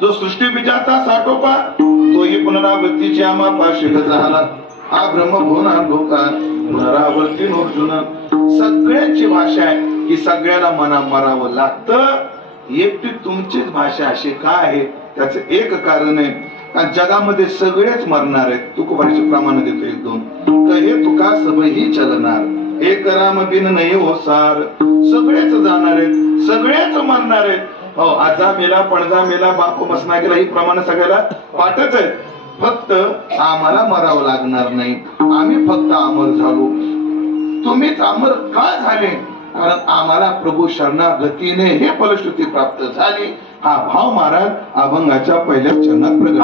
जो सृष्टी बीजाचा साठोपा, तोही पुनरावृत्तीची आम्हा पाशिल झाला. हा ब्रह्मभुवन लोका पुनरावृत्ती अर्जुन. सगळ्यांची भाषा आहे की सगळ्याला मना मरावं लागतं. एकटी तुमचीच भाषा अशी का आहे? त्याचं एक कारण आहे, कारण जगामध्ये सगळेच मरणार आहेत. तुकोबाईचे प्रमाण देतो एक दोन, कहे तुका सबही चलणार, एक राम बिन नाही हो सार. सगळेच जाणार आहेत, सगळेच मरणार आहेत. हो, आजा मेला, पणजा मेला, बाप मसना गेला, ही प्रमाण सगळ्याला पाठच आहे. फक्त आम्हाला मरावं लागणार नाही, आम्ही फक्त अमर झालो. तुम्हीच अमर का झाले? कारण आम्हाला प्रभू शरणागतीने हे फलश्रुती प्राप्त झाली. हा भाव महाराज अभंगाच्या पहिल्या चरणात प्रगट.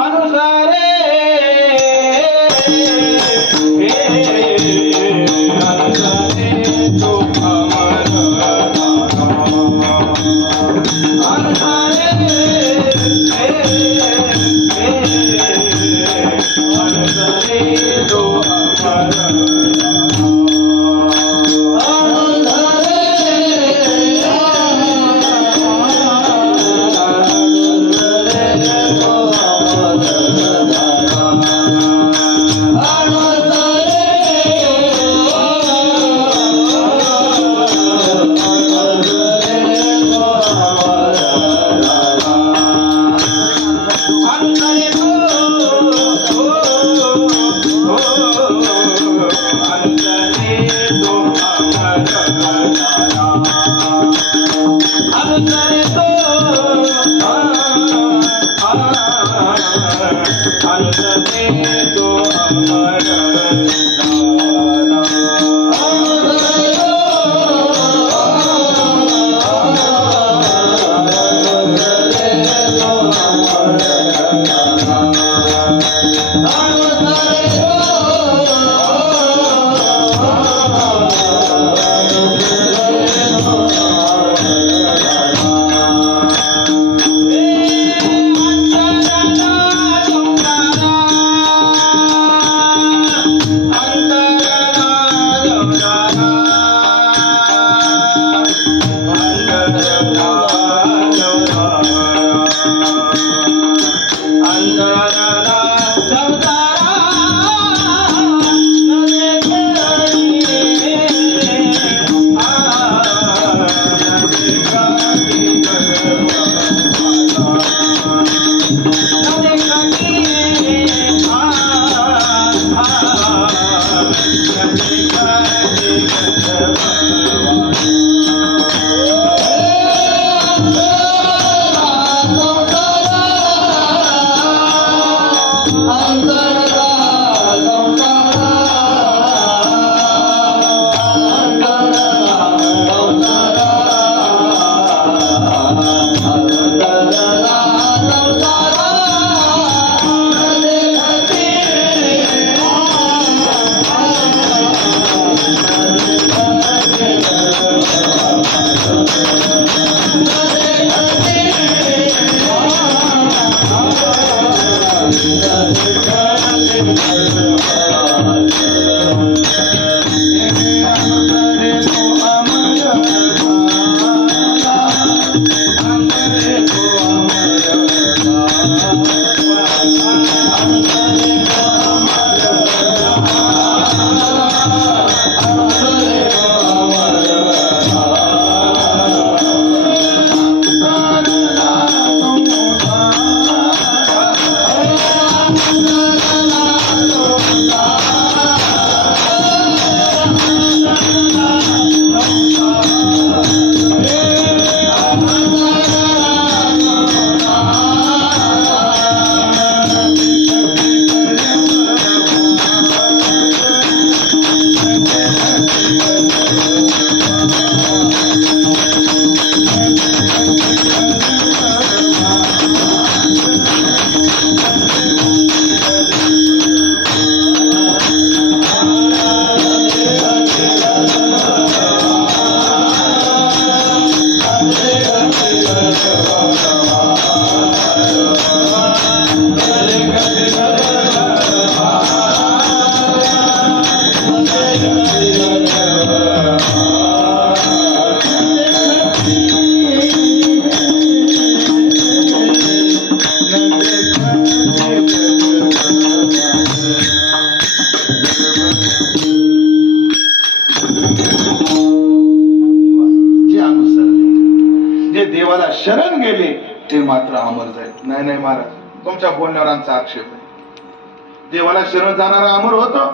शरण गेले ते मात्र अमर जाईल. नाही नाही महाराज, तुमच्या बोलण्यावर आमचा आक्षेप आहे. देवाला शरण जाणारा अमर होतो.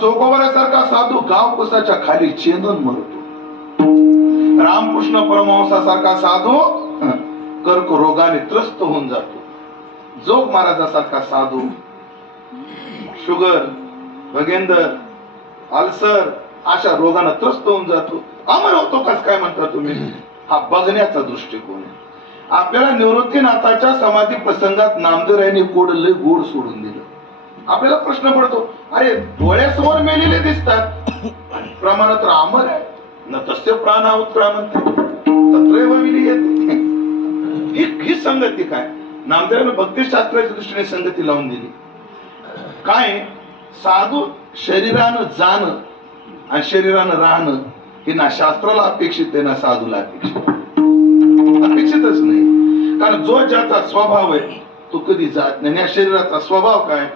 चोकोबाऱ्यासारखा साधू गाव कुसाच्या खाली चेंदून मरतो. रामकृष्ण परमहंसासारखा साधू कर्करोगाने त्रस्त होऊन जातो. जोग महाराजासारखा साधू शुगर, भगेंदर, अल्सर अशा रोगाने त्रस्त होऊन जातो. अमर होतो कस काय म्हणता तुम्ही? हा बघण्याचा दृष्टिकोन आहे. आपल्याला निवृत्तीनाथाच्या समाधी प्रसंगात नामदेवरायांनी कोडले गोड सोडून दिलं. आपल्याला प्रश्न पडतो, अरे डोळ्यासमोर मेलेले दिसतात, प्रमाणात तर अमर आहे न तस्य प्राण उत्क्रामंत तत्रैव विलीयते. ही संगती काय? नामदेवाने भक्तिशास्त्राच्या दृष्टीने संगती लावून दिली. काय साधू शरीरानं जाणं आणि शरीरानं राहणं हे ना शास्त्राला अपेक्षित आहे ना साधूला अपेक्षितच नाही. कारण जो ज्याचा स्वभाव आहे तो कधी जात नाही. या शरीराचा स्वभाव काय?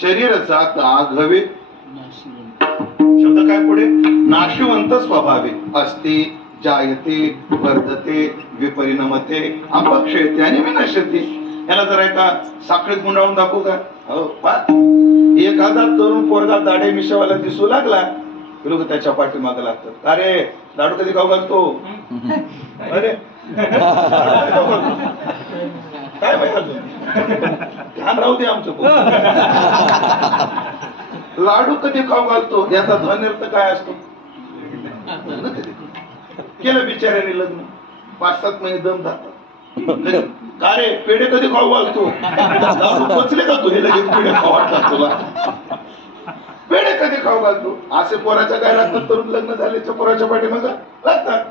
शरीर जात आघवे शब्द काय पुढे? नाशिवंत स्वभावे असते, जायते, वर्धते, विपरिणमते, अपक्षयते आणि विनश्यते. याला जरा एका साखळीत गुंडाळून दाखवू का? हो, एखादा तरुण पोरगा दाढे मिशावाला दिसू लागला, लोक त्याच्या पाठीमागे लागतात. अरे लाडू कधी खाऊ घालतो? अरे काय माहिती अजून ध्यान राहू दे आमचं. लाडू कधी खाऊ घालतो याचा ध्वनिर्थ काय असतो? लग्न कधी केलं बिचाऱ्याने, लग्न 5-7 महिने दम जातात. का रे पेढे कधी खाऊ घालतो? पचले का तू? हे लगेच पेढे खाऊ वाटतात तुला. पेढे कधी खाऊ घालतो? असे पोराच्या काय लागतात? तरुण लग्न झाल्याच्या पोराच्या पाठीमागे लागतात.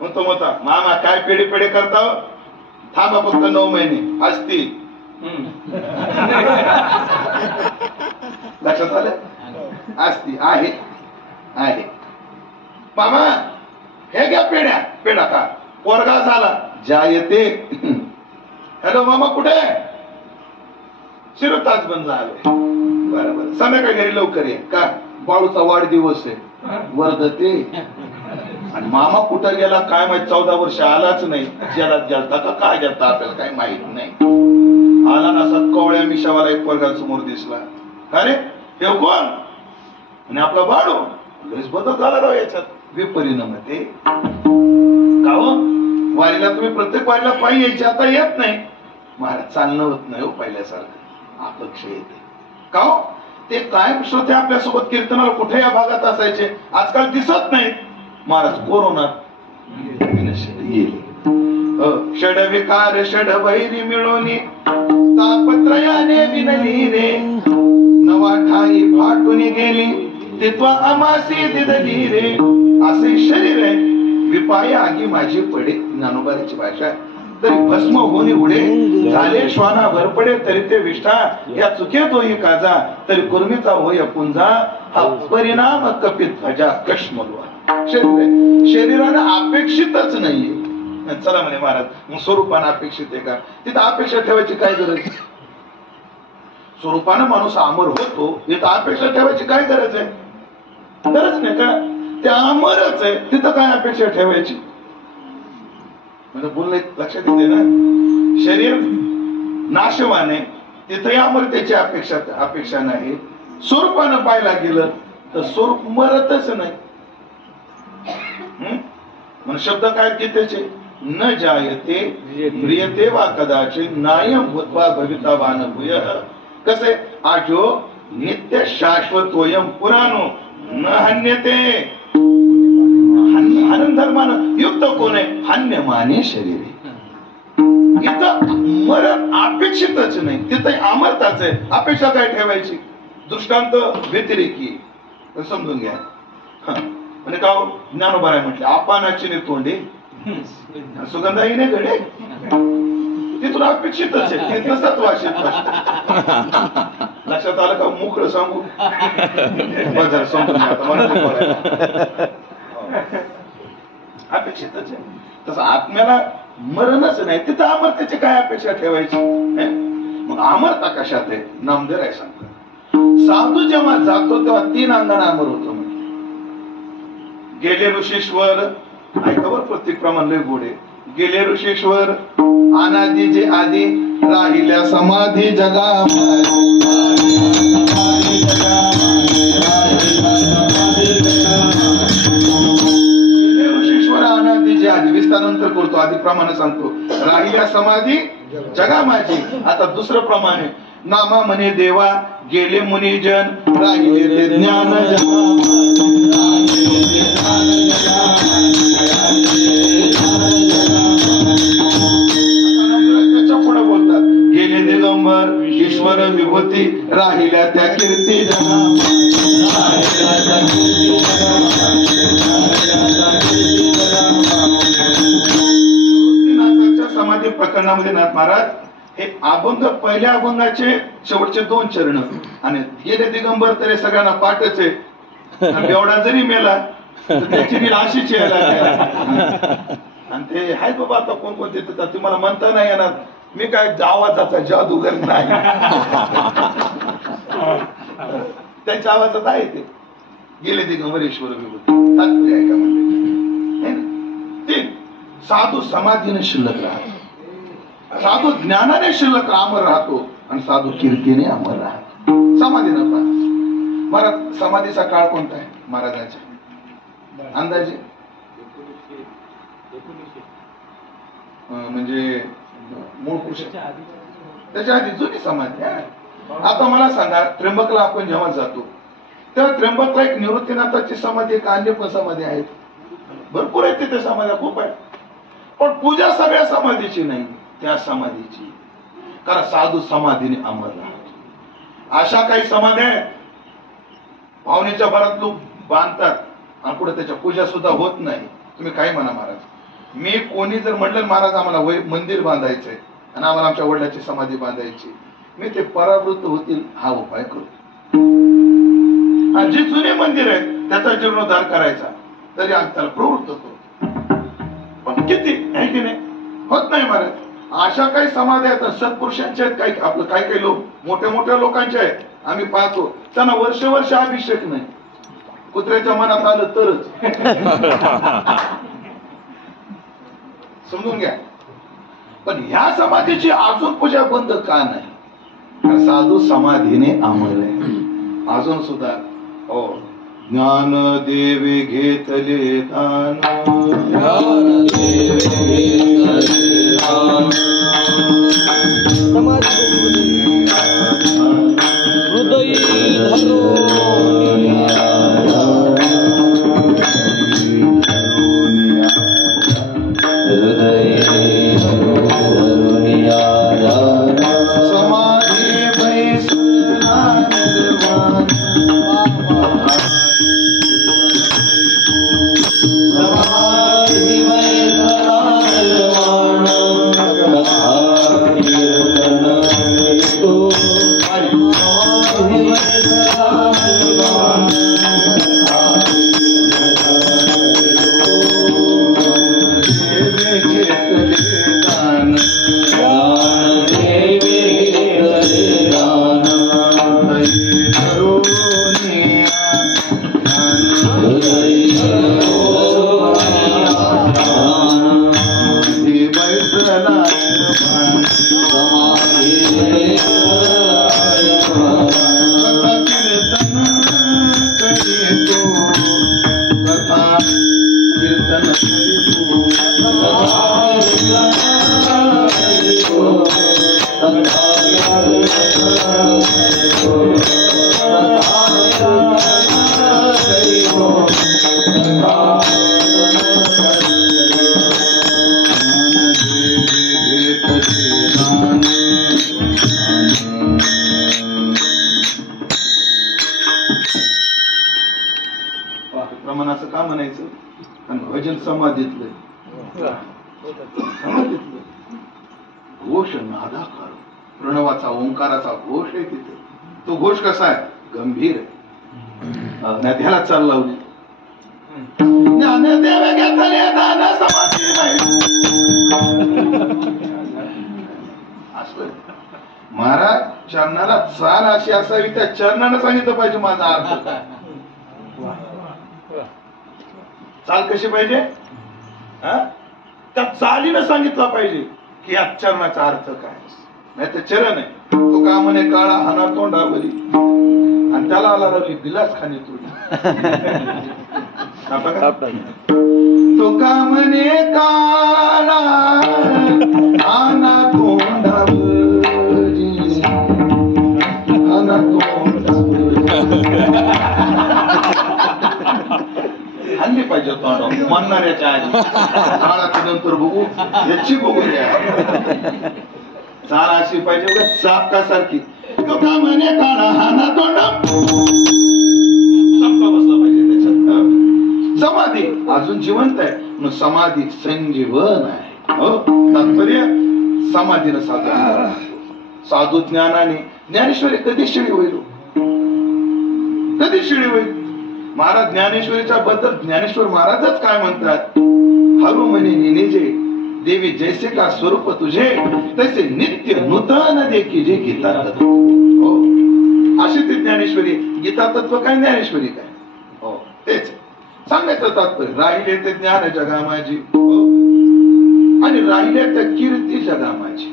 म्हणतो मोठा मामा काय पेढे पेढे करता? थांबा फक्त 9 महिने असतील. लक्षात आलं? असती आहे आहे. मामा हे घ्या पेढ्या. पेढा का? पोरगा झाला ज्या येते. हॅलो मामा कुठे? शिरताच बंद झाले. बरोबर, संध्याकाळी घरी लवकर ये. का? बाळूचा वाढदिवस आहे, वर्धते. आणि मामा कुठं गेला काय माहित? 14 वर्ष आलाच नाही. जलात गेलता का काय गेलता आपल्याला काही माहित नाही. आला नसा कवळ्या मिशावाला एक पोरगा समोर दिसला. अरे हे कोण? आणि आपला बाळू. लगेच बदल झाला राव याच्यात. विपरिणमते. का हो? वारीला तुम्ही प्रत्येक वारीला पायी यायची, आता येत नाही. महाराज चालणं होत नाही हो पहिल्यासारखं, अपक्ष येते. का हो? ते कायम श्रोते आपल्यासोबत कीर्तनाला कुठे या भागात असायचे, आजकाल दिसत नाही. महाराज कोरोनात षड विकार षड वैरी मिळवणी तापत्रयाने विनली रे. नवा ठाई फाटून गेली तित्वा अमासी दिदली रे. असे शरीर आहे विपाय आगी माझी पडे. ज्ञानोबाची भाषा. तरी भस्म होणी उडे, झाले श्वाना भरपडे तरी ते विष्ठा, या चुकेत होई काजा तरी कुर्मीचा होय पुंजा, हा परिणाम कपित ध्वजा कश्मलवा. शरीरानं अपेक्षितच नाहीये. चला म्हणे महाराज, मग स्वरूपानं अपेक्षित आहे का? तिथं अपेक्षा ठेवायची काय गरज? स्वरूपानं माणूस अमर होतो, तिथं अपेक्षा ठेवायची काय गरज आहे? गरज नाही का? ते अमरच आहे, तिथं काय अपेक्षा ठेवायची? म्हणजे बोलणं लक्षात येते ना. शरीर नाशवान आहे, तिथे अमरतेची अपेक्षा नाही. स्वरूपानं पाहायला गेलं तर स्वरूप मरतच नाही. म्हणून शब्द काय गीतेचे? न जायते म्रियते वा कदाचित नायम भूत्वा भवितावान भूयः. कसे? आजो नित्य शाश्वतोयम पुराणो न हन्यते. आनंद धर्मानं युक्त कोण आहे? हन्यमाने शरीर. इथं मरण अपेक्षितच नाही, तिथे अमरताच आहे. अपेक्षा काय ठेवायची? दृष्टांत व्यतिरेकी समजून घ्या. म्हणजे का ज्ञानोबा म्हटले आपानाची तोंडे सुगंधाई नाही घडे, तिथून अपेक्षितच आहे. तिथं सत्वाशीत लक्षात आलं का? मोकळं सांगू समजून अपेक्षितच आहे. तसं आत्म्याला मरणच नाही, तिथं अमरतेची काय अपेक्षा ठेवायची? मग अमरता कशात आहे? नामदेव आहे सांगतात. साधू जेव्हा जातो तेव्हा 3 अंगाने अमर होतो. गेले ऋषीश्वर, ऐकावर प्रत्येक प्रमाण लय गोडे. गेले ऋषीश्वर अनादि जे आधी, राहिल्या समाधी जगा. गेले ऋषीश्वर अनादि जे आधी, विस्तारानंतर करतो, आधी प्रमाणे सांगतो. राहिल्या समाधी जगा माझी. आता दुसरं प्रमाणे नामा म्हणे देवा, गेले मुनिजन, राहिले ते ज्ञान जगा. त्याच्या पुढे बोलतात गेले दिगंबर ईश्वर विभूती, राहिल्या त्या कीर्ती जगा. समाधी प्रकरणामध्ये नाथ महाराज हे अभंग, पहिल्या अभंगाचे शेवटचे 2 चरण, आणि गेले दिगंबर तरी सगळ्यांना पाठच आहे. एवढा जरी मेला तर त्याची अशीच यायला. आणि ते हाय बाबा, आता कोणकोणते तुम्हाला म्हणता नाही येणार. मी काय आवाजाचा जादूगर नाही, त्यांच्या आवाजात आहे ते गेले दिगंबर ईश्वर विभूती. तात्पर्य आहे का म्हणजे? ते साधू समाधीने शिल्लक राहतो, साधू ज्ञानाने शिल्लक अमर राहतो, आणि साधू कीर्तीने अमर राहतो. समाधीनं पहा महाराज. समाधीचा काळ कोणता आहे महाराजांचा? अंदाजे म्हणजे मूळ पुरुष त्याच्या आधी जुनी समाधी. आता मला सांगा, त्र्यंबकला आपण जेव्हा जातो तेव्हा त्र्यंबकला एक निवृत्तीनाथाची समाधी, एक अन्य पण समाधी आहेत. भरपूर आहेत तिथे समाध्या, खूप आहेत. पण पूजा सगळ्या समाधीची नाही, त्या समाधीची. कारण साधू समाधीने अमर राहतो. अशा काही समाध्या आहेत पाहुणीच्या भरात लोक बांधतात आणि पुढे त्याच्या पूजा सुद्धा होत नाही. तुम्ही काय म्हणा महाराज. मी कोणी जर म्हटलं महाराज आम्हाला मंदिर बांधायचंय आणि आम्हाला आमच्या वडिलांची समाधी बांधायची, मी ते परावृत्त होतील हा उपाय करतो. जी जुने मंदिर आहेत त्याचा जीर्णोद्धार करायचा, तरी आम्ही त्याला प्रवृत्त करतो. पण किती आहे की नाही? होत नाही महाराज. अशा काही समाध्या आहेत सत्पुरुषांच्या आहेत, काही आपलं काही काही लोक मोठ्या मोठ्या लोकांच्या आहेत. आम्ही पाहतो त्यांना वर्ष अभिषेक नाही, कुत्र्याच्या मनात आलं तरच. समजून घ्या. पण ह्या समाधीची अजून पूजा बंद का नाही? कारण साधू समाधीने अमर आहे अजून सुद्धा. हो, ज्ञान देवे घेतले दान, ज्ञान देवे घेतले दान, हृदय प्रमाणाचं का म्हणायचं? आणि भजन समाधीतलं घोष नादाकार प्रणवाचा ओंकाराचा घोष आहे तिथे. तो घोष कसा आहे? गंभीर आहे. ह्याला चाल लावली असं महाराज चरणाला चाल अशी असावी, त्या चरणानं सांगितलं पाहिजे माझा अर्थ काय. चाल कशी पाहिजे? त्या चालीनं सांगितलं पाहिजे की या चरणाचा अर्थ काय. नाही तर चरण आहे तो का म्हणे काळा हाना तोंडावरी आणि त्याला आला रवली बिलास खाणे तुझी. तो का म्हणे काळा हाना तोंडावरी हाना तोंडावरी हल्ली पाहिजे तोंड म्हणणाऱ्याच्या आधी. काळाच्या नंतर बघू याची बघू द्या. चाल अशी पाहिजे बघ चापकासारखी. तो का म्हणे काळा हाना तोंड चपका बसला पाहिजे त्याच्यात. समाधी अजून जिवंत आहे. समाधी संजीवन आहे. हो तात्पर्य समाधीनं साधू. साधू ज्ञानाने ज्ञानेश्वरी कधी शिळी होईल? कधी शिळी होईल? महाराज ज्ञानेश्वरीच्या बद्दल ज्ञानेश्वर महाराजच काय म्हणतात? हरु म्हणे निजे देवी जैसे का स्वरूप तुझे तसे नित्य नूतन देखी जे गीता तत्व. हो अशी ती ज्ञानेश्वरी. गीता तत्व काय, ज्ञानेश्वरी काय? हो तेच सांगायचं तात्पर्य. राहिले ते ज्ञान जगा माझी आणि राहिल्या त्या कीर्ती जगा माझी.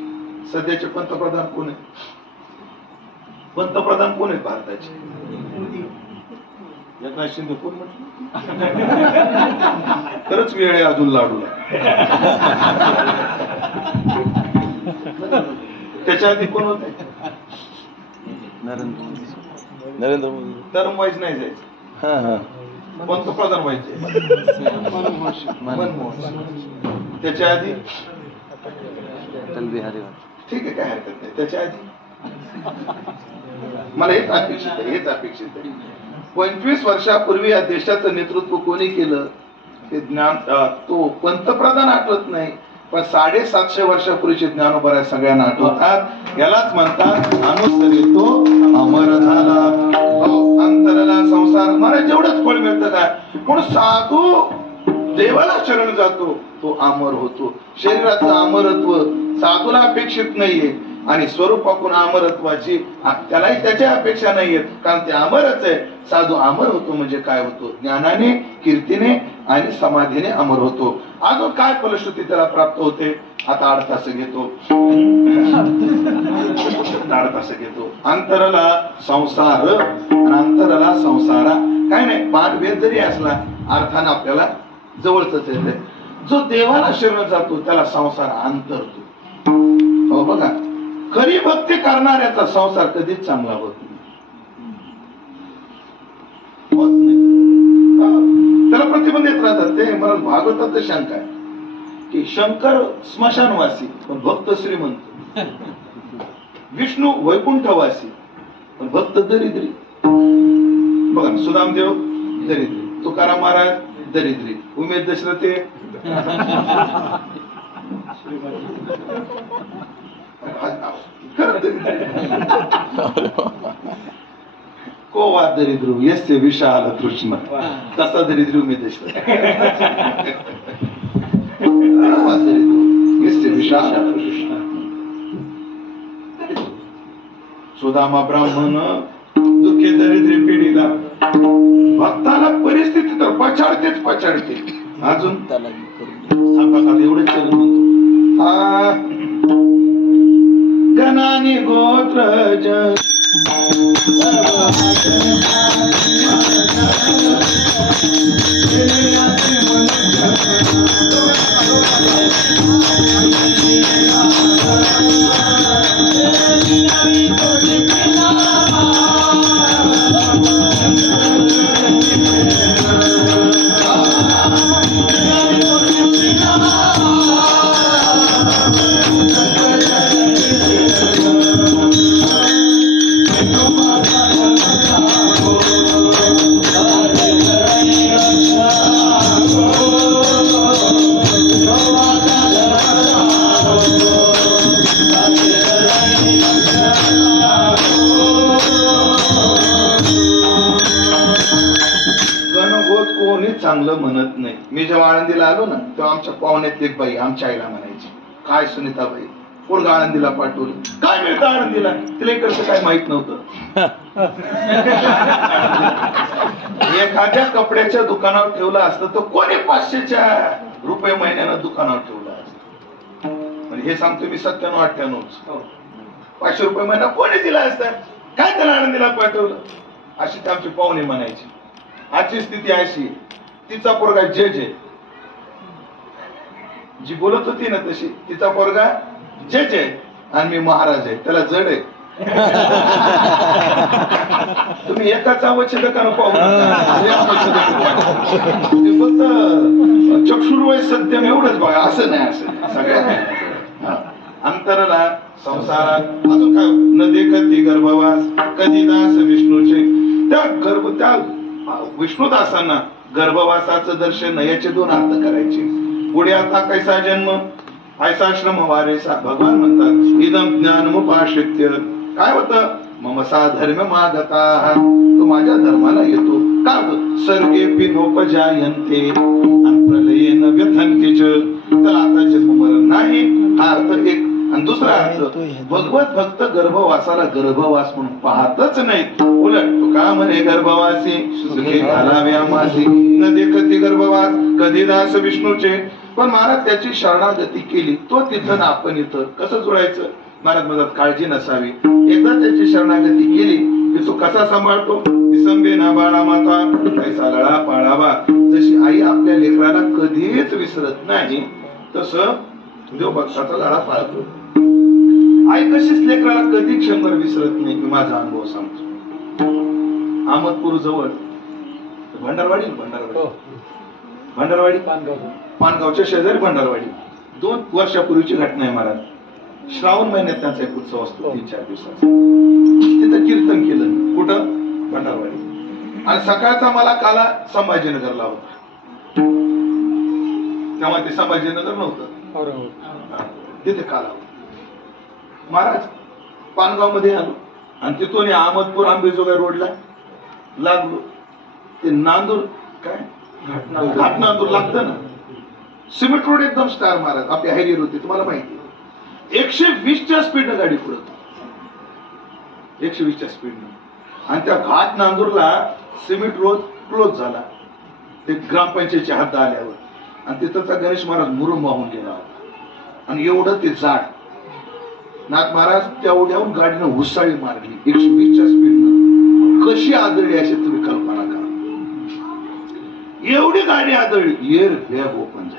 सध्याचे पंतप्रधान कोण आहे? पंतप्रधान कोण आहेत भारताचे? एकनाथ शिंदे. कोण म्हटलं? खरंच वेळ आहे अजून लाडूला. त्याच्या आधी कोण होते? नरेंद्र मोदी. तर वाईज नाही जायचं, पंतप्रधान व्हायचे. त्याच्या आधी अटल बिहारी. ठीक आहे, काय हरकत नाही. त्याच्या आधी मला हेच अपेक्षित आहे, हेच अपेक्षित आहे. 25 वर्षापूर्वी या देशाचं नेतृत्व कोणी केलं ते ज्ञान तो पंतप्रधान आठवत नाही, पण 750 वर्षापूर्वीचे ज्ञानोबा सगळ्यांना आठवतात. यालाच म्हणतात अनुसरितो अमर झाला. अंतराला संसार मला जेवढंच फळ मिळतं काय, पण साधू देवाला शरण जातो तो अमर होतो. शरीराचं अमरत्व साधूला अपेक्षित नाहीये आणि स्वरूपातून अमरत्वाची त्यालाही त्याच्या अपेक्षा नाहीये, कारण ते अमरच आहे. साधू अमर होतो म्हणजे काय होतो? ज्ञानाने, कीर्तीने आणि समाधीने अमर होतो. अजून काय फलश्रुती त्याला प्राप्त होते? आता 8 तास घेतो. 8 तास घेतो. अंतराला संसार, अंतराला संसारा काय नाही. पाठभेद जरी असला अर्थानं आपल्याला जवळच येते. जो देवाला शरण जातो त्याला संसार अंतरतो. हो बघा, खरी भक्ती करणाऱ्याचा संसार कधीच चांगला होत नाही. त्याला प्रतिबंधित राहतात. ते मला भागवतात शंका आहे की शंकर स्मशानवासी पण भक्त श्रीमंत, विष्णू वैकुंठवासी पण भक्त दरिद्री. बघा, सुदामदेव दरिद्री, तुकाराम महाराज दरिद्री, उमेश दशरथे को वा दरिद्रू यस्य विशाल कृष्ण तसा दरिद्रू मी दिसतो यस्य विशाल कृष्ण सुदामा ब्राह्मण दुःखी दरिद्री पिढीला भक्ताला परिस्थिती तर पछाडते अजून सांगतात एवढं चरण म्हणतो हा गणाने गोत्रज चांगलं म्हणत नाही. मी जेव्हा आळंदीला आलो ना तेव्हा आमच्या पाहुण्यात एक बाई आमच्या आईला म्हणायची, काय सुनीताबाई कोण आळंदीला पाठवलं, काय मिळतं आळंदीला, तिला इकडचं काय माहित नव्हतं. एखाद्या कपड्याच्या दुकानावर ठेवलं असतं तर कोणी 500च्या रुपये महिन्यानं दुकानावर ठेवलं असतं. म्हणजे हे सांगतो मी 97-98 500 रुपये महिना कोणी दिला असता, काय त्याला आळंदीला पाठवलं, अशी ते आमची पाहुणे म्हणायची. आजची स्थिती अशी, तिचा पोरगा जज आहे, जी बोलत होती ना तशी, तिचा पोरगा जज आहे आणि मी महाराज आहे, त्याला जड आहे. तुम्ही एकाच अवच्छेदकानं पाहू फक्त चक्षुर्वय सत्यम एवढंच बघा, असं नाही, असं सगळ्या अंतरला संसारात अजून काय न देखती गर्भवास कधी दास विष्णूचे, त्या विष्णुदासांना गर्भवासाचं दर्शन याचे 2 अर्थ करायचे. पुढे आता कैसा जन्म ऐसा श्रम वारेसा, भगवान म्हणतात इदम ज्ञानमुपाश्रित्य, काय होतं मम सा धर्म मागता, तो माझ्या धर्माला येतो. काय होतं सर्गे पिनोपजायन्ते आणि प्रलयेन व्यथन्ते च, त्याला आता जन्म मरण नाही, हा अर्थ एक. आणि दुसरा अर्थ भगवत भक्त गर्भवासाला गर्भवास म्हणून पाहतच नाहीत, उलट तो का म्हणे गर्भवासी सुखे घालावे आमासी, न देखती गर्भवास कधी दास विष्णूचे. पण महाराज त्याची शरणागती केली, तो तिथं ना आपण इथं कसं जुळायचं. महाराज म्हणतात काळजी नसावी, एकदा त्याची शरणागती केली की तो कसा सांभाळतो. विसंबे ना बाळा माता कैसा लळा पाळावा, जशी आई आपल्या लेकराला कधीच विसरत नाही तसं देव भक्ताचा लळा पाळतो. आई कशीच लेकराला कधी क्षणभर विसरत नाही. मी माझा अनुभव सांगतो. अहमदपूर जवळ भंडारवाडी पानगावच्या शेजारी भंडारवाडी 2 वर्षापूर्वीची घटना आहे महाराज. श्रावण महिन्यात त्यांचा एक उत्सव असतो 3-4 दिवसाचा. तिथं कीर्तन केलं कुठं भंडारवाडी. आणि सकाळचा मला काला संभाजीनगरला होता, तेव्हा ते संभाजीनगर नव्हतं, तिथे काला होता. महाराज पानगाव मध्ये आलो आणि तिथून अहमदपूर आंबेजोगाई रोडला लागलो. ते नांदूर काय घाटनांदूर लागतं ना, सिमेंट रोड एकदम स्टार महाराज, आपली हायवे होती तुम्हाला माहिती. 120च्या स्पीडनं गाडी पुढत, 120च्या स्पीडनं. आणि त्या घाट नांदूरला सिमेंट रोड क्लोज झाला ते ग्रामपंचायतीच्या हात आल्यावर, आणि तिथंचा गणेश महाराज मुरुम वाहून गेला होता. आणि एवढं ते जाड नाथ महाराज तेवढ्याहून गाडीनं हुसाळी मारली 120च्या स्पीडनं. कशी आदळली अशी तुम्ही कल्पना करा. एवढी गाडी आदळली, एअर बॅग ओपन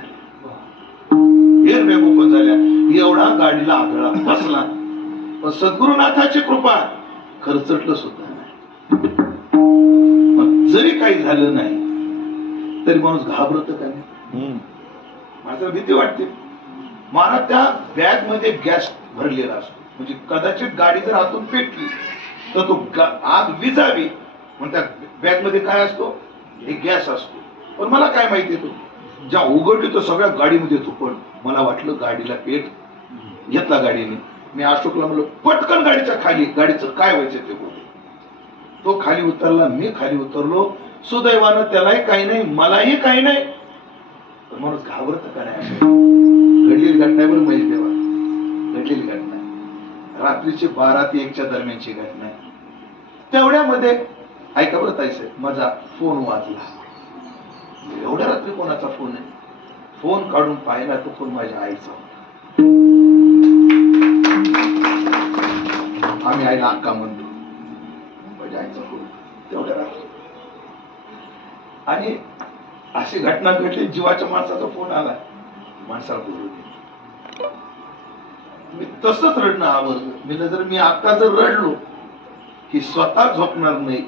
झाल्या, एवढा गाडीला आदळा बसला. पण सद्गुरुनाथाची कृपा, खरचटलं सुद्धा नाही. जरी काही झालं नाही तरी माणूस घाबरत का नाही, माझ्या भीती वाटते. मला त्या बॅग मध्ये गॅस भरलेला असतो, म्हणजे कदाचित गाडी जर आतून पेटली तर तो आग विजावी म्हणून त्या बॅग मध्ये काय असतो, एक गॅस असतो. पण मला काय माहिती, तो ज्या उघडली तो सगळ्या गाडीमध्ये येतो. पण मला वाटलं गाडीला पेट घेतला गाडीने. मी अशोकला म्हणलं पटकन गाडीच्या खाली, गाडीचं काय व्हायचं ते बोल. तो खाली उतरला, मी खाली उतरलो. सुदैवानं त्यालाही काही नाही, मलाही काही नाही. पण माणूस घाबरत का नाही? घडलेली घटना बरं महेश देवा, घडलेली घटना रात्रीची 12 ते 1च्या दरम्यानची घटना आहे. तेवढ्यामध्ये ऐका बरं ताईसाहेब, माझा फोन वाजला. एवढ्या रात्री कोणाचा फोन आहे? फोन काढून पाहिला तो फोन माझ्या आईचा होता. आम्ही आईला अक्का म्हणतो, माझ्या आईचा फोन तेवढ्या रात्री. आणि अशी घटना घडली, जीवाच्या माणसाचा फोन आला, माणसाला बोलू दे. मी तसंच रडणं आवडलं. मी जर मी आता जर रडलो की स्वतः झोपणार नाही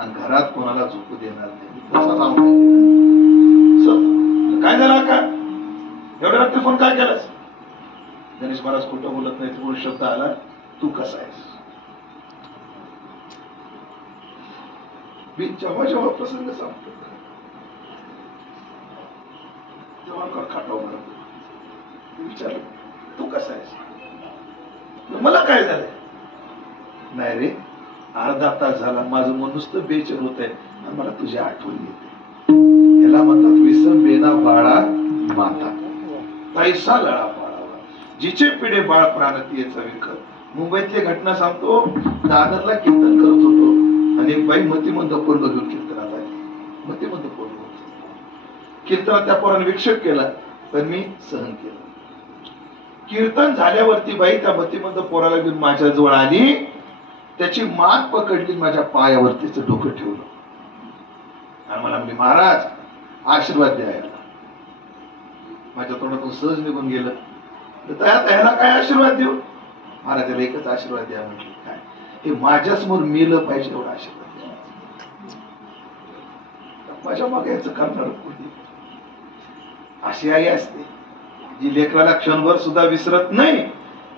आणि घरात कोणाला झोपू देणार नाही. मी तसाच आवडलं. काय झालं का एवढ्या रात्री फोन काय केलास? गणेश महाराज खोटं बोलत नाही, म्हणून शब्द आला, तू कसा आहेस? मी जेव्हा जेव्हा प्रसंग सांगतो तेव्हा खाटाव म्हणत विचारलं, तू कसा आहेस? मला काय झालंय? नाही रे, अर्धा तास झाला माझं मन नुसतं बेचैन होत आहे आणि मला तुझी आठवण येते. याला म्हणतात विसंबेना बाळा माता, तैसा लळा बाळावा, जिचे पिढे बाळ प्राणतीयेचा विकर. मुंबईतली घटना सांगतो. दादरला कीर्तन करत होतो आणि एक बाई मतिमंद पोरग घेऊन कीर्तनात आली. मतिमंद पोरग कीर्तनात त्या पोराने विक्षेप केला, पण मी सहन केलं. कीर्तन झाल्यावरती बाई त्या मतिमंद पोराला घेऊन माझ्या जवळ आली, त्याची मान पकडली, माझ्या पायावर तिचं डोकं ठेवलं आणि मला म्हणली, महाराज आशीर्वाद द्यायला. माझ्या तोंडातून सहज निघून गेलं, त्याला काय आशीर्वाद देऊ? महाराजाला एकच आशीर्वाद द्या म्हटलं. काय? हे माझ्यासमोर मेलं पाहिजे एवढा आशीर्वाद द्या. माझ्या मागे याचं करणार कोणी? अशी आई असते जी लेकराला क्षणभर सुद्धा विसरत नाही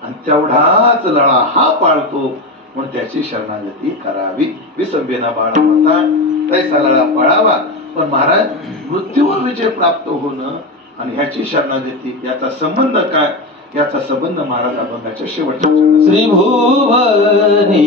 आणि तेवढाच लळा हा पाळतो. म्हणून त्याची शरणागती करावी. विसंबेना बाळा माता, तैसा लळा पाळावा. पण महाराज, मृत्यूवर विजय प्राप्त होणं आणि ह्याची शरणागती, याचा संबंध काय? याचा संबंध महाराज अभंगाच्या शेवटच्या चरणात. त्रिभुवनी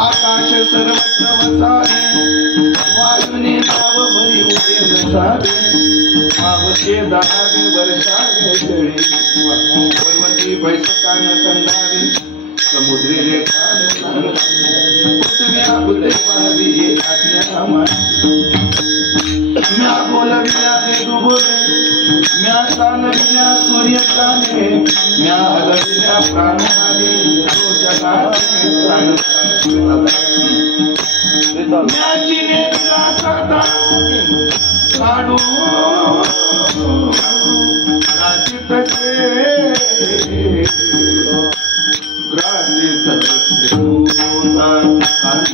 आकाश सर्वत्र वसावे वायुने नाव भरी उदे नसावे पावके दावे वर्षावे जळी पर्वती बैसकान संडावे समुद्री रेखान पृथ्व्या बुद्धी पाहावी हे आज्ञा म्या बोलविल्या वेदू बोले म्या चालविल्या सूर्यकाने म्या हलविल्या प्राणाने जगाचे म्याची नेत्रा सदा काढू ग्रासित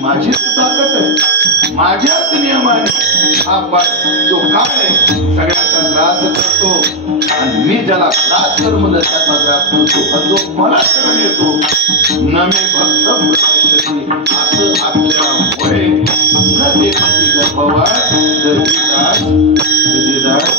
माझी ताकद आहे माझ्याच नियमाने हा पाठ जो काय आहे सगळ्याचा ग्रास करतो आणि मी ज्याला ग्रास कर म्हणलं त्याचा ग्रास करतो आणि जो मला शरण येतो न मी भक्त प्रवेशती असं असल्यामुळे न ते पती गर्भवास गर्दीदास गर्दीदास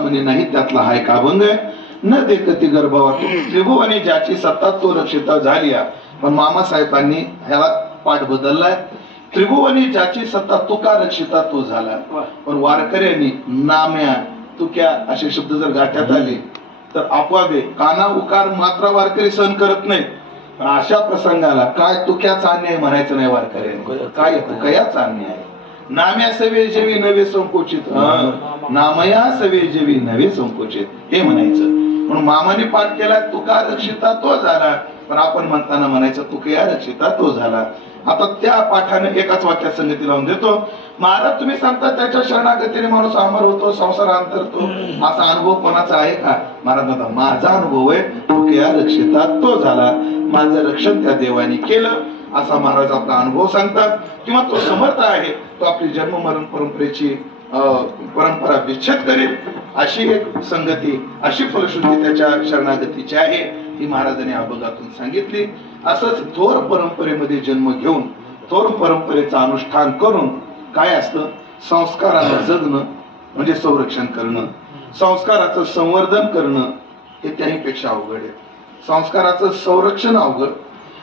म्हणे नाही त्यातला हा एक अभंग आहे. न देखती गर्भवातू त्रिभुवनी ज्याची सत्ता तो रक्षिता झाली. पण मामासाहेबांनी ह्याला पाठ बदललाय. त्रिभुवनी ज्याची सत्ता तुका रक्षिता तो झाला. पण वारकऱ्यांनी नाम्या तुक्या असे शब्द जर गाठ्यात आले तर आपोआप काना उकार मात्रा वारकरी सहन करत नाही. अशा प्रसंगाला काय तुक्याचा अन्याय म्हणायचं नाही वारकऱ्यांनी. काय तुकयाचा अन्याय. नाम्या सवे जेवी नवे संकोचित नामया सवे जेवी नवे संकोचित हे म्हणायचं. म्हणून मामाने पाठ केला तुका रक्षिता तो झाला, पण आपण म्हणताना म्हणायचं तुकया रक्षिता तो झाला. आता त्या पाठाने एकाच वाक्यात संगती लावून देतो. महाराज तुम्ही सांगता त्याच्या शरणागतीने माणूस अमर होतो, संसार अंतरतो, असा अनुभव कोणाचा आहे का? महाराज म्हणतात माझा अनुभव आहे, तुकया रक्षिता तो झाला, माझं रक्षण त्या देवाने केलं, असा महाराज आपला अनुभव सांगतात. किंवा तो समर्थ आहे, तो आपली जन्म मरण परंपरेची परंपरा विच्छेद करेल, अशी एक संगती, अशी फलश्रुती त्याच्या शरणागतीची आहे, ही महाराजांनी अभंगातून सांगितली. असंच थोर परंपरेमध्ये जन्म घेऊन थोर परंपरेचं अनुष्ठान करून काय असतं, संस्काराला जगणं म्हणजे संरक्षण करणं, संस्काराचं संवर्धन करणं हे त्याहीपेक्षा अवघड आहे. संस्काराचं संरक्षण अवघड,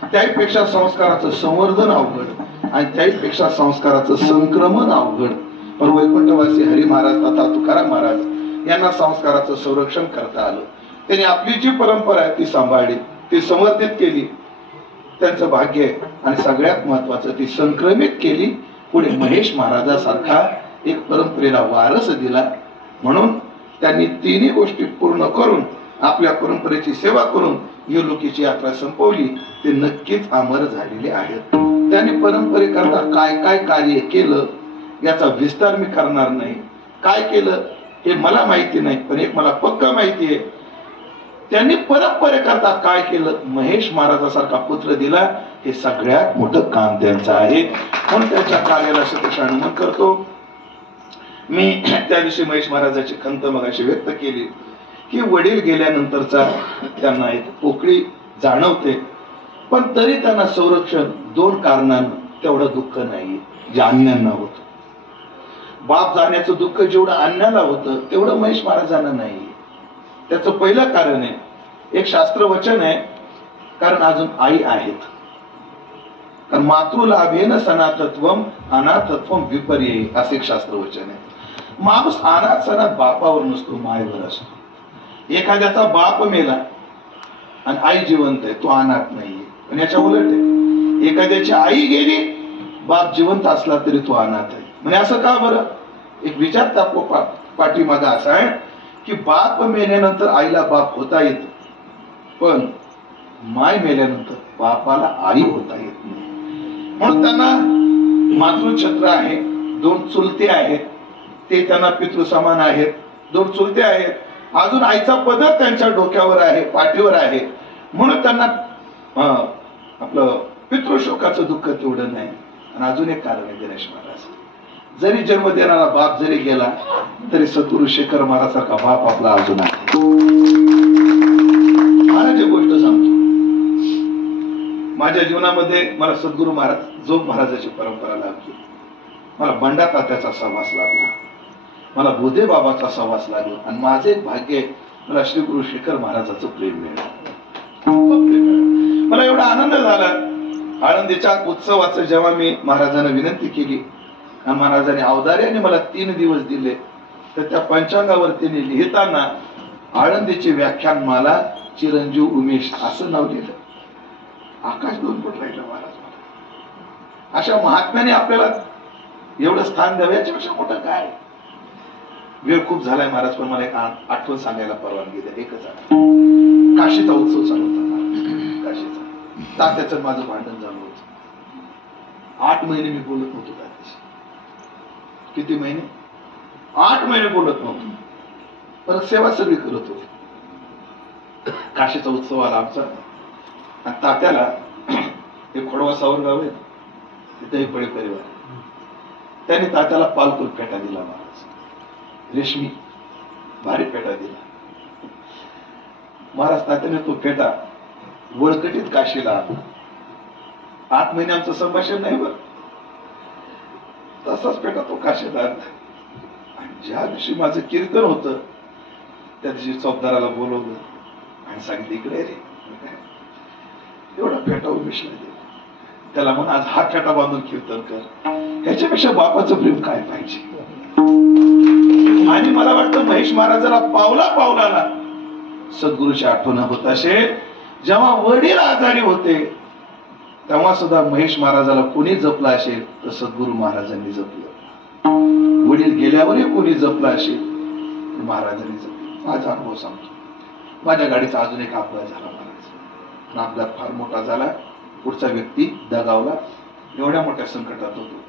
त्याहीपेक्षा संस्काराचं संवर्धन अवघड, आणि त्याहीपेक्षा संस्काराचं संक्रमण अवघड. पण वैकुंठवासी हरी महाराज तथा तुकाराम महाराज यांना संस्काराचं संरक्षण करता आलं. त्यांनी आपली जी परंपरा आहे ती सांभाळली, ती संवर्धित केली, त्यांचं भाग्य आहे. आणि सगळ्यात महत्वाचं ती संक्रमित केली, पुढे महेश महाराजासारखा एक परंपरेला वारस दिला. म्हणून त्यांनी तिन्ही गोष्टी पूर्ण करून आपल्या परंपरेची सेवा करून योलोकीची यात्रा संपवली. ते नक्कीच अमर झालेले आहेत. त्यांनी परंपरेकरता काय काय कार्य केलं याचा विस्तार मी करणार नाही. काय केलं हे मला माहिती नाही, पण एक मला पक्का माहिती आहे, त्यांनी परंपरेकरता काय केलं, महेश महाराजासारखा पुत्र दिला, हे सगळ्यात मोठं काम त्यांचं आहे. म्हणून त्यांच्या कार्याला शतश नमन करतो मी. त्या दिवशी महेश महाराजाची खंत मगाशी व्यक्त केली की वडील गेल्यानंतरचा त्यांना एक पोकळी जाणवते, पण तरी त्यांना संरक्षण दोन कारणांना तेवढं दुःख नाही जे अन्यांना होतं. बाप जाण्याचं दुःख जेवढं अन्याला होतं तेवढं महेश महाराजांना नाही. त्याचं पहिलं कारण आहे, एक शास्त्र वचन आहे, कारण अजून आई आहेत. कारण मातृलाभेन सनातत्वम अनाथत्वम विपर्ययी असे एक शास्त्र वचन आहे. माणूस अनाथ सनात बापावर नसतो, मायेवर असतो. एखाद्याचा बाप मेला आणि आई जिवंत आहे, तो अनाथ नाहीये. पण याच्या उलट आहे, एखाद्याची आई गेली, बाप जिवंत असला तरी तो अनाथ आहे. म्हणजे असं का बरं? एक विचार त्या पाठीमागा असा आहे की बाप मेल्यानंतर आईला बाप होता येत, पण माय मेल्यानंतर बापाला आई होता येत नाही. म्हणून त्यांना मातृछत्र आहे, दोन चुलते आहेत, ते त्यांना पितृ समान आहेत. दोन चुलते आहेत, अजून आईचा पदर त्यांच्या डोक्यावर आहे, पाठीवर आहे. म्हणून त्यांना आपलं पितृशोकाचं दुःख तेवढं नाही. आणि अजून एक कारण आहे गणेश महाराज, जरी जन्म देणारा बाप जरी गेला तरी सद्गुरु शेखर महाराजांसारखा बाप आपला अजून आहे. महाराज एक गोष्ट सांगतो, माझ्या जीवनामध्ये मला सद्गुरु महाराज जोग महाराजाची परंपरा लाभली. मला बंडा तात्याचा सहवास लाभला, मला बोधे बाबाचा सहवास लागला, आणि माझे एक भाग्य आहे, मला श्री गुरु शेखर महाराजाचं प्रेम मिळालं. मला एवढा आनंद झाला. आळंदीच्या उत्सवाचं जेव्हा मी महाराजांना विनंती केली आणि महाराजांनी अवधार्याने मला 3 दिवस दिले, तर त्या पंचांगावर त्यांनी लिहिताना आळंदीचे व्याख्यान मला चिरंजीव उमेश असं नाव लिहिलं. आकाश 2 फूट राहिलं महाराज. अशा महात्म्याने आपल्याला एवढं स्थान द्यावं याच्यापेक्षा मोठं काय? वेळ खूप झालाय महाराज, पण मला एक आठवण सांगायला परवानगी द्या. एकच आहे, काशीचा उत्सव चालू होता. काशीचा तात्याचं माझं भांडण झालं होतं. 8 महिने मी बोलत नव्हतो तात्याशी. किती महिने? 8 महिने बोलत नव्हतो, परत सेवा सगळी करत होतो. काशीचा उत्सव आला आमचा, आणि तात्याला एक खोडवा सावरगाव आहे, तिथे एक बळे परिवार, त्याने तात्याला पालकुल पेटा दिला महाराज, रेशमी भारी पेटा दिला महाराज. तात्याने तो पेटा वळकटीत काशीला आला. 8 महिने आमचं संभाषण नाही बरं, तसाच पेटा तो काशीला आणला. आणि ज्या दिवशी माझं कीर्तन होतं त्या दिवशी चौकदाराला बोलवलं आणि सांगितलं इकडे रे, एवढा पेटा उमेशला दिला. त्याला म्हणून आज हा फेटा बांधून कीर्तन कर. ह्याच्यापेक्षा बापाचं प्रेम काय पाहिजे? आणि मला वाटतं महेश महाराजाला पावला पावलाला सद्गुरूची आठवण होत असेल. जेव्हा वडील आजारी होते तेव्हा सुद्धा महेश महाराजाला कोणी जपलं असेल तर सद्गुरू महाराजांनी जपलं. वडील गेल्यावरही कोणी जपलं असेल तर महाराजांनी जपलं. माझा अनुभव सांगतो. माझ्या गाडीचा अजून एक अपघात झाला महाराज. अपघात फार मोठा झाला. पुढचा व्यक्ती दगावला. एवढ्या मोठ्या संकटात होतो.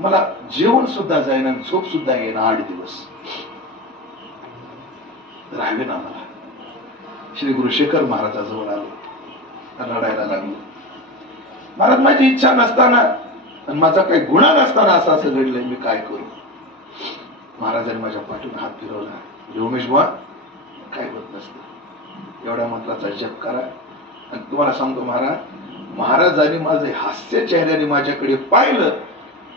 मला जेवण सुद्धा जाईना, झोप सुद्धा येईना. 8 दिवस राहावे ना मला. श्री गुरु शेखर महाराजाजवळ आलो, रडायला लागलो. महाराज, माझी इच्छा नसताना आणि माझा काही गुन्हा नसताना असं घडलंय, मी काय करू? महाराजांनी माझ्या पाठीवर हात फिरवला. उमेश बुवा, काय होत नसतं, एवढ्या मंत्राचा जप करा. आणि तुम्हाला सांगतो महाराजांनी माझे हास्य चेहऱ्याने माझ्याकडे पाहिलं,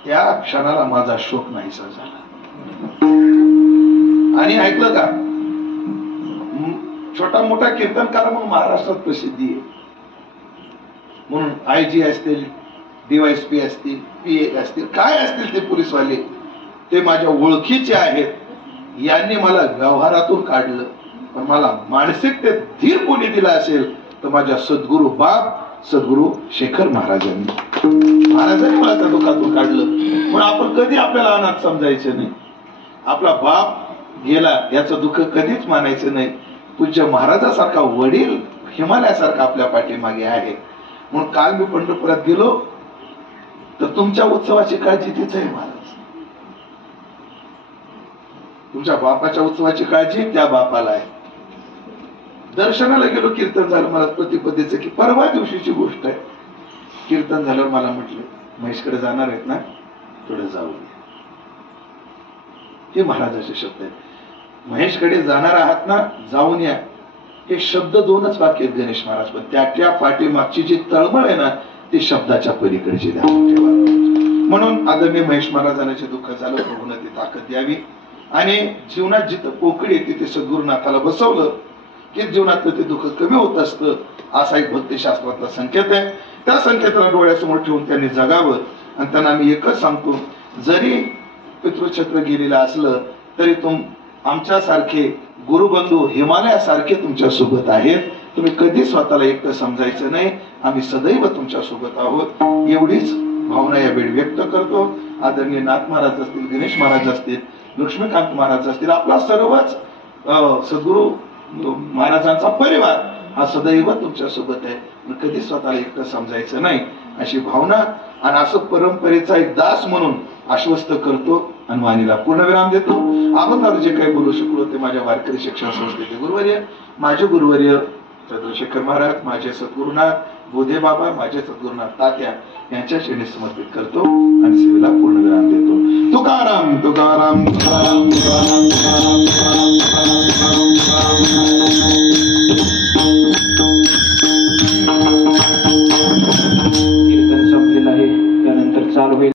त्या क्षणाला माझा शोक नाहीसा झाला. आणि ऐकलं का, छोटा मोठा कीर्तनकार म्हणून महाराष्ट्रात प्रसिद्धी आहे. म्हणून IG असतील, DYSP असतील, PA असतील, काय असतील ते पोलीसवाले, ते माझ्या ओळखीचे आहेत. यांनी मला व्यवहारातून काढलं, पण मला मानसिकतेत धीर कोणी दिला असेल तर माझ्या सद्गुरु बाप सद्गुरु शेखर महाराजांनी मला त्या दुःखातून काढलं. पण आपण कधी आपल्याला अनाथ समजायचं नाही. आपला बाप गेला याचं दुःख कधीच मानायचं नाही. पूज्य महाराजासारखा वडील हिमालयासारखा आपल्या पाठीमागे आहे. म्हणून काल मी पंढरपुरात गेलो तर तुमच्या उत्सवाची काळजी तिथे आहे महाराज. तुमच्या बापाच्या उत्सवाची काळजी त्या बापाला आहे. दर्शनाला गेलो, कीर्तन झालं. मला प्रतिपदेचं की परवा दिवशीची गोष्ट आहे. कीर्तन झाल्यावर मला म्हटलं, महेशकडे जाणार आहेत ना, थोडं जाऊ दे. हे महाराजाचे शब्द आहेत. महेशकडे जाणार आहात ना, जाऊन या. हे शब्द 2च वाक्य आहेत गणेश महाराज, पण त्या पाठीमागची जी तळमळ आहे ना, ती शब्दाच्या पलीकडची द्या. म्हणून आदरणीय महेश महाराजांना जे दुःख झालं, प्रभूने ती ताकद द्यावी. आणि जीवनात जिथं पोकळी आहे तिथे सद्गुरुनाथाला बसवलं की जीवनातलं ते दुःख कमी होत असतं. असा एक भक्तिशास्त्रातला संकेत आहे. त्या संकेताला डोळ्यासमोर ठेवून त्यांनी जगावं. आणि त्यांना मी एकच सांगतो, जरी पितृछत्र गेलेलं असलं तरी आमच्यासारखे गुरुबंधू हिमालयासारखे तुमच्या सोबत आहेत. तुम्ही कधी स्वतःला एकटं समजायचं नाही. आम्ही सदैव तुमच्या सोबत आहोत. एवढीच भावना या वेळी व्यक्त करतो. आदरणीय नाथ महाराज असतील, गणेश महाराज असतील, लक्ष्मीकांत महाराज असतील, आपला सर्वच सद्गुरु महाराजांचा परिवार हा सदैव तुमच्या सोबत आहे. कधी स्वतःला एकटं समजायचं नाही अशी भावना आणि असं परंपरेचा एक दास म्हणून आश्वस्त करतो आणि वाणीला पूर्णविराम देतो. अगोदर जे काही बोलू शकलो ते माझ्या वारकरी शिक्षण संस्थेचे गुरुवर्य, माझे गुरुवर्य चंद्रशेखर महाराज, माझे सद्गुरुनाथ बोधे बाबा, माझे सद्गुरुनाथ तात्या यांच्या श्रेणी समर्पित करतो आणि सेवेला पूर्णविराम देतो. तुकाराम तुकाराम तुकाराम तुकाराम तुकाराम तुकाराम तुकाराम.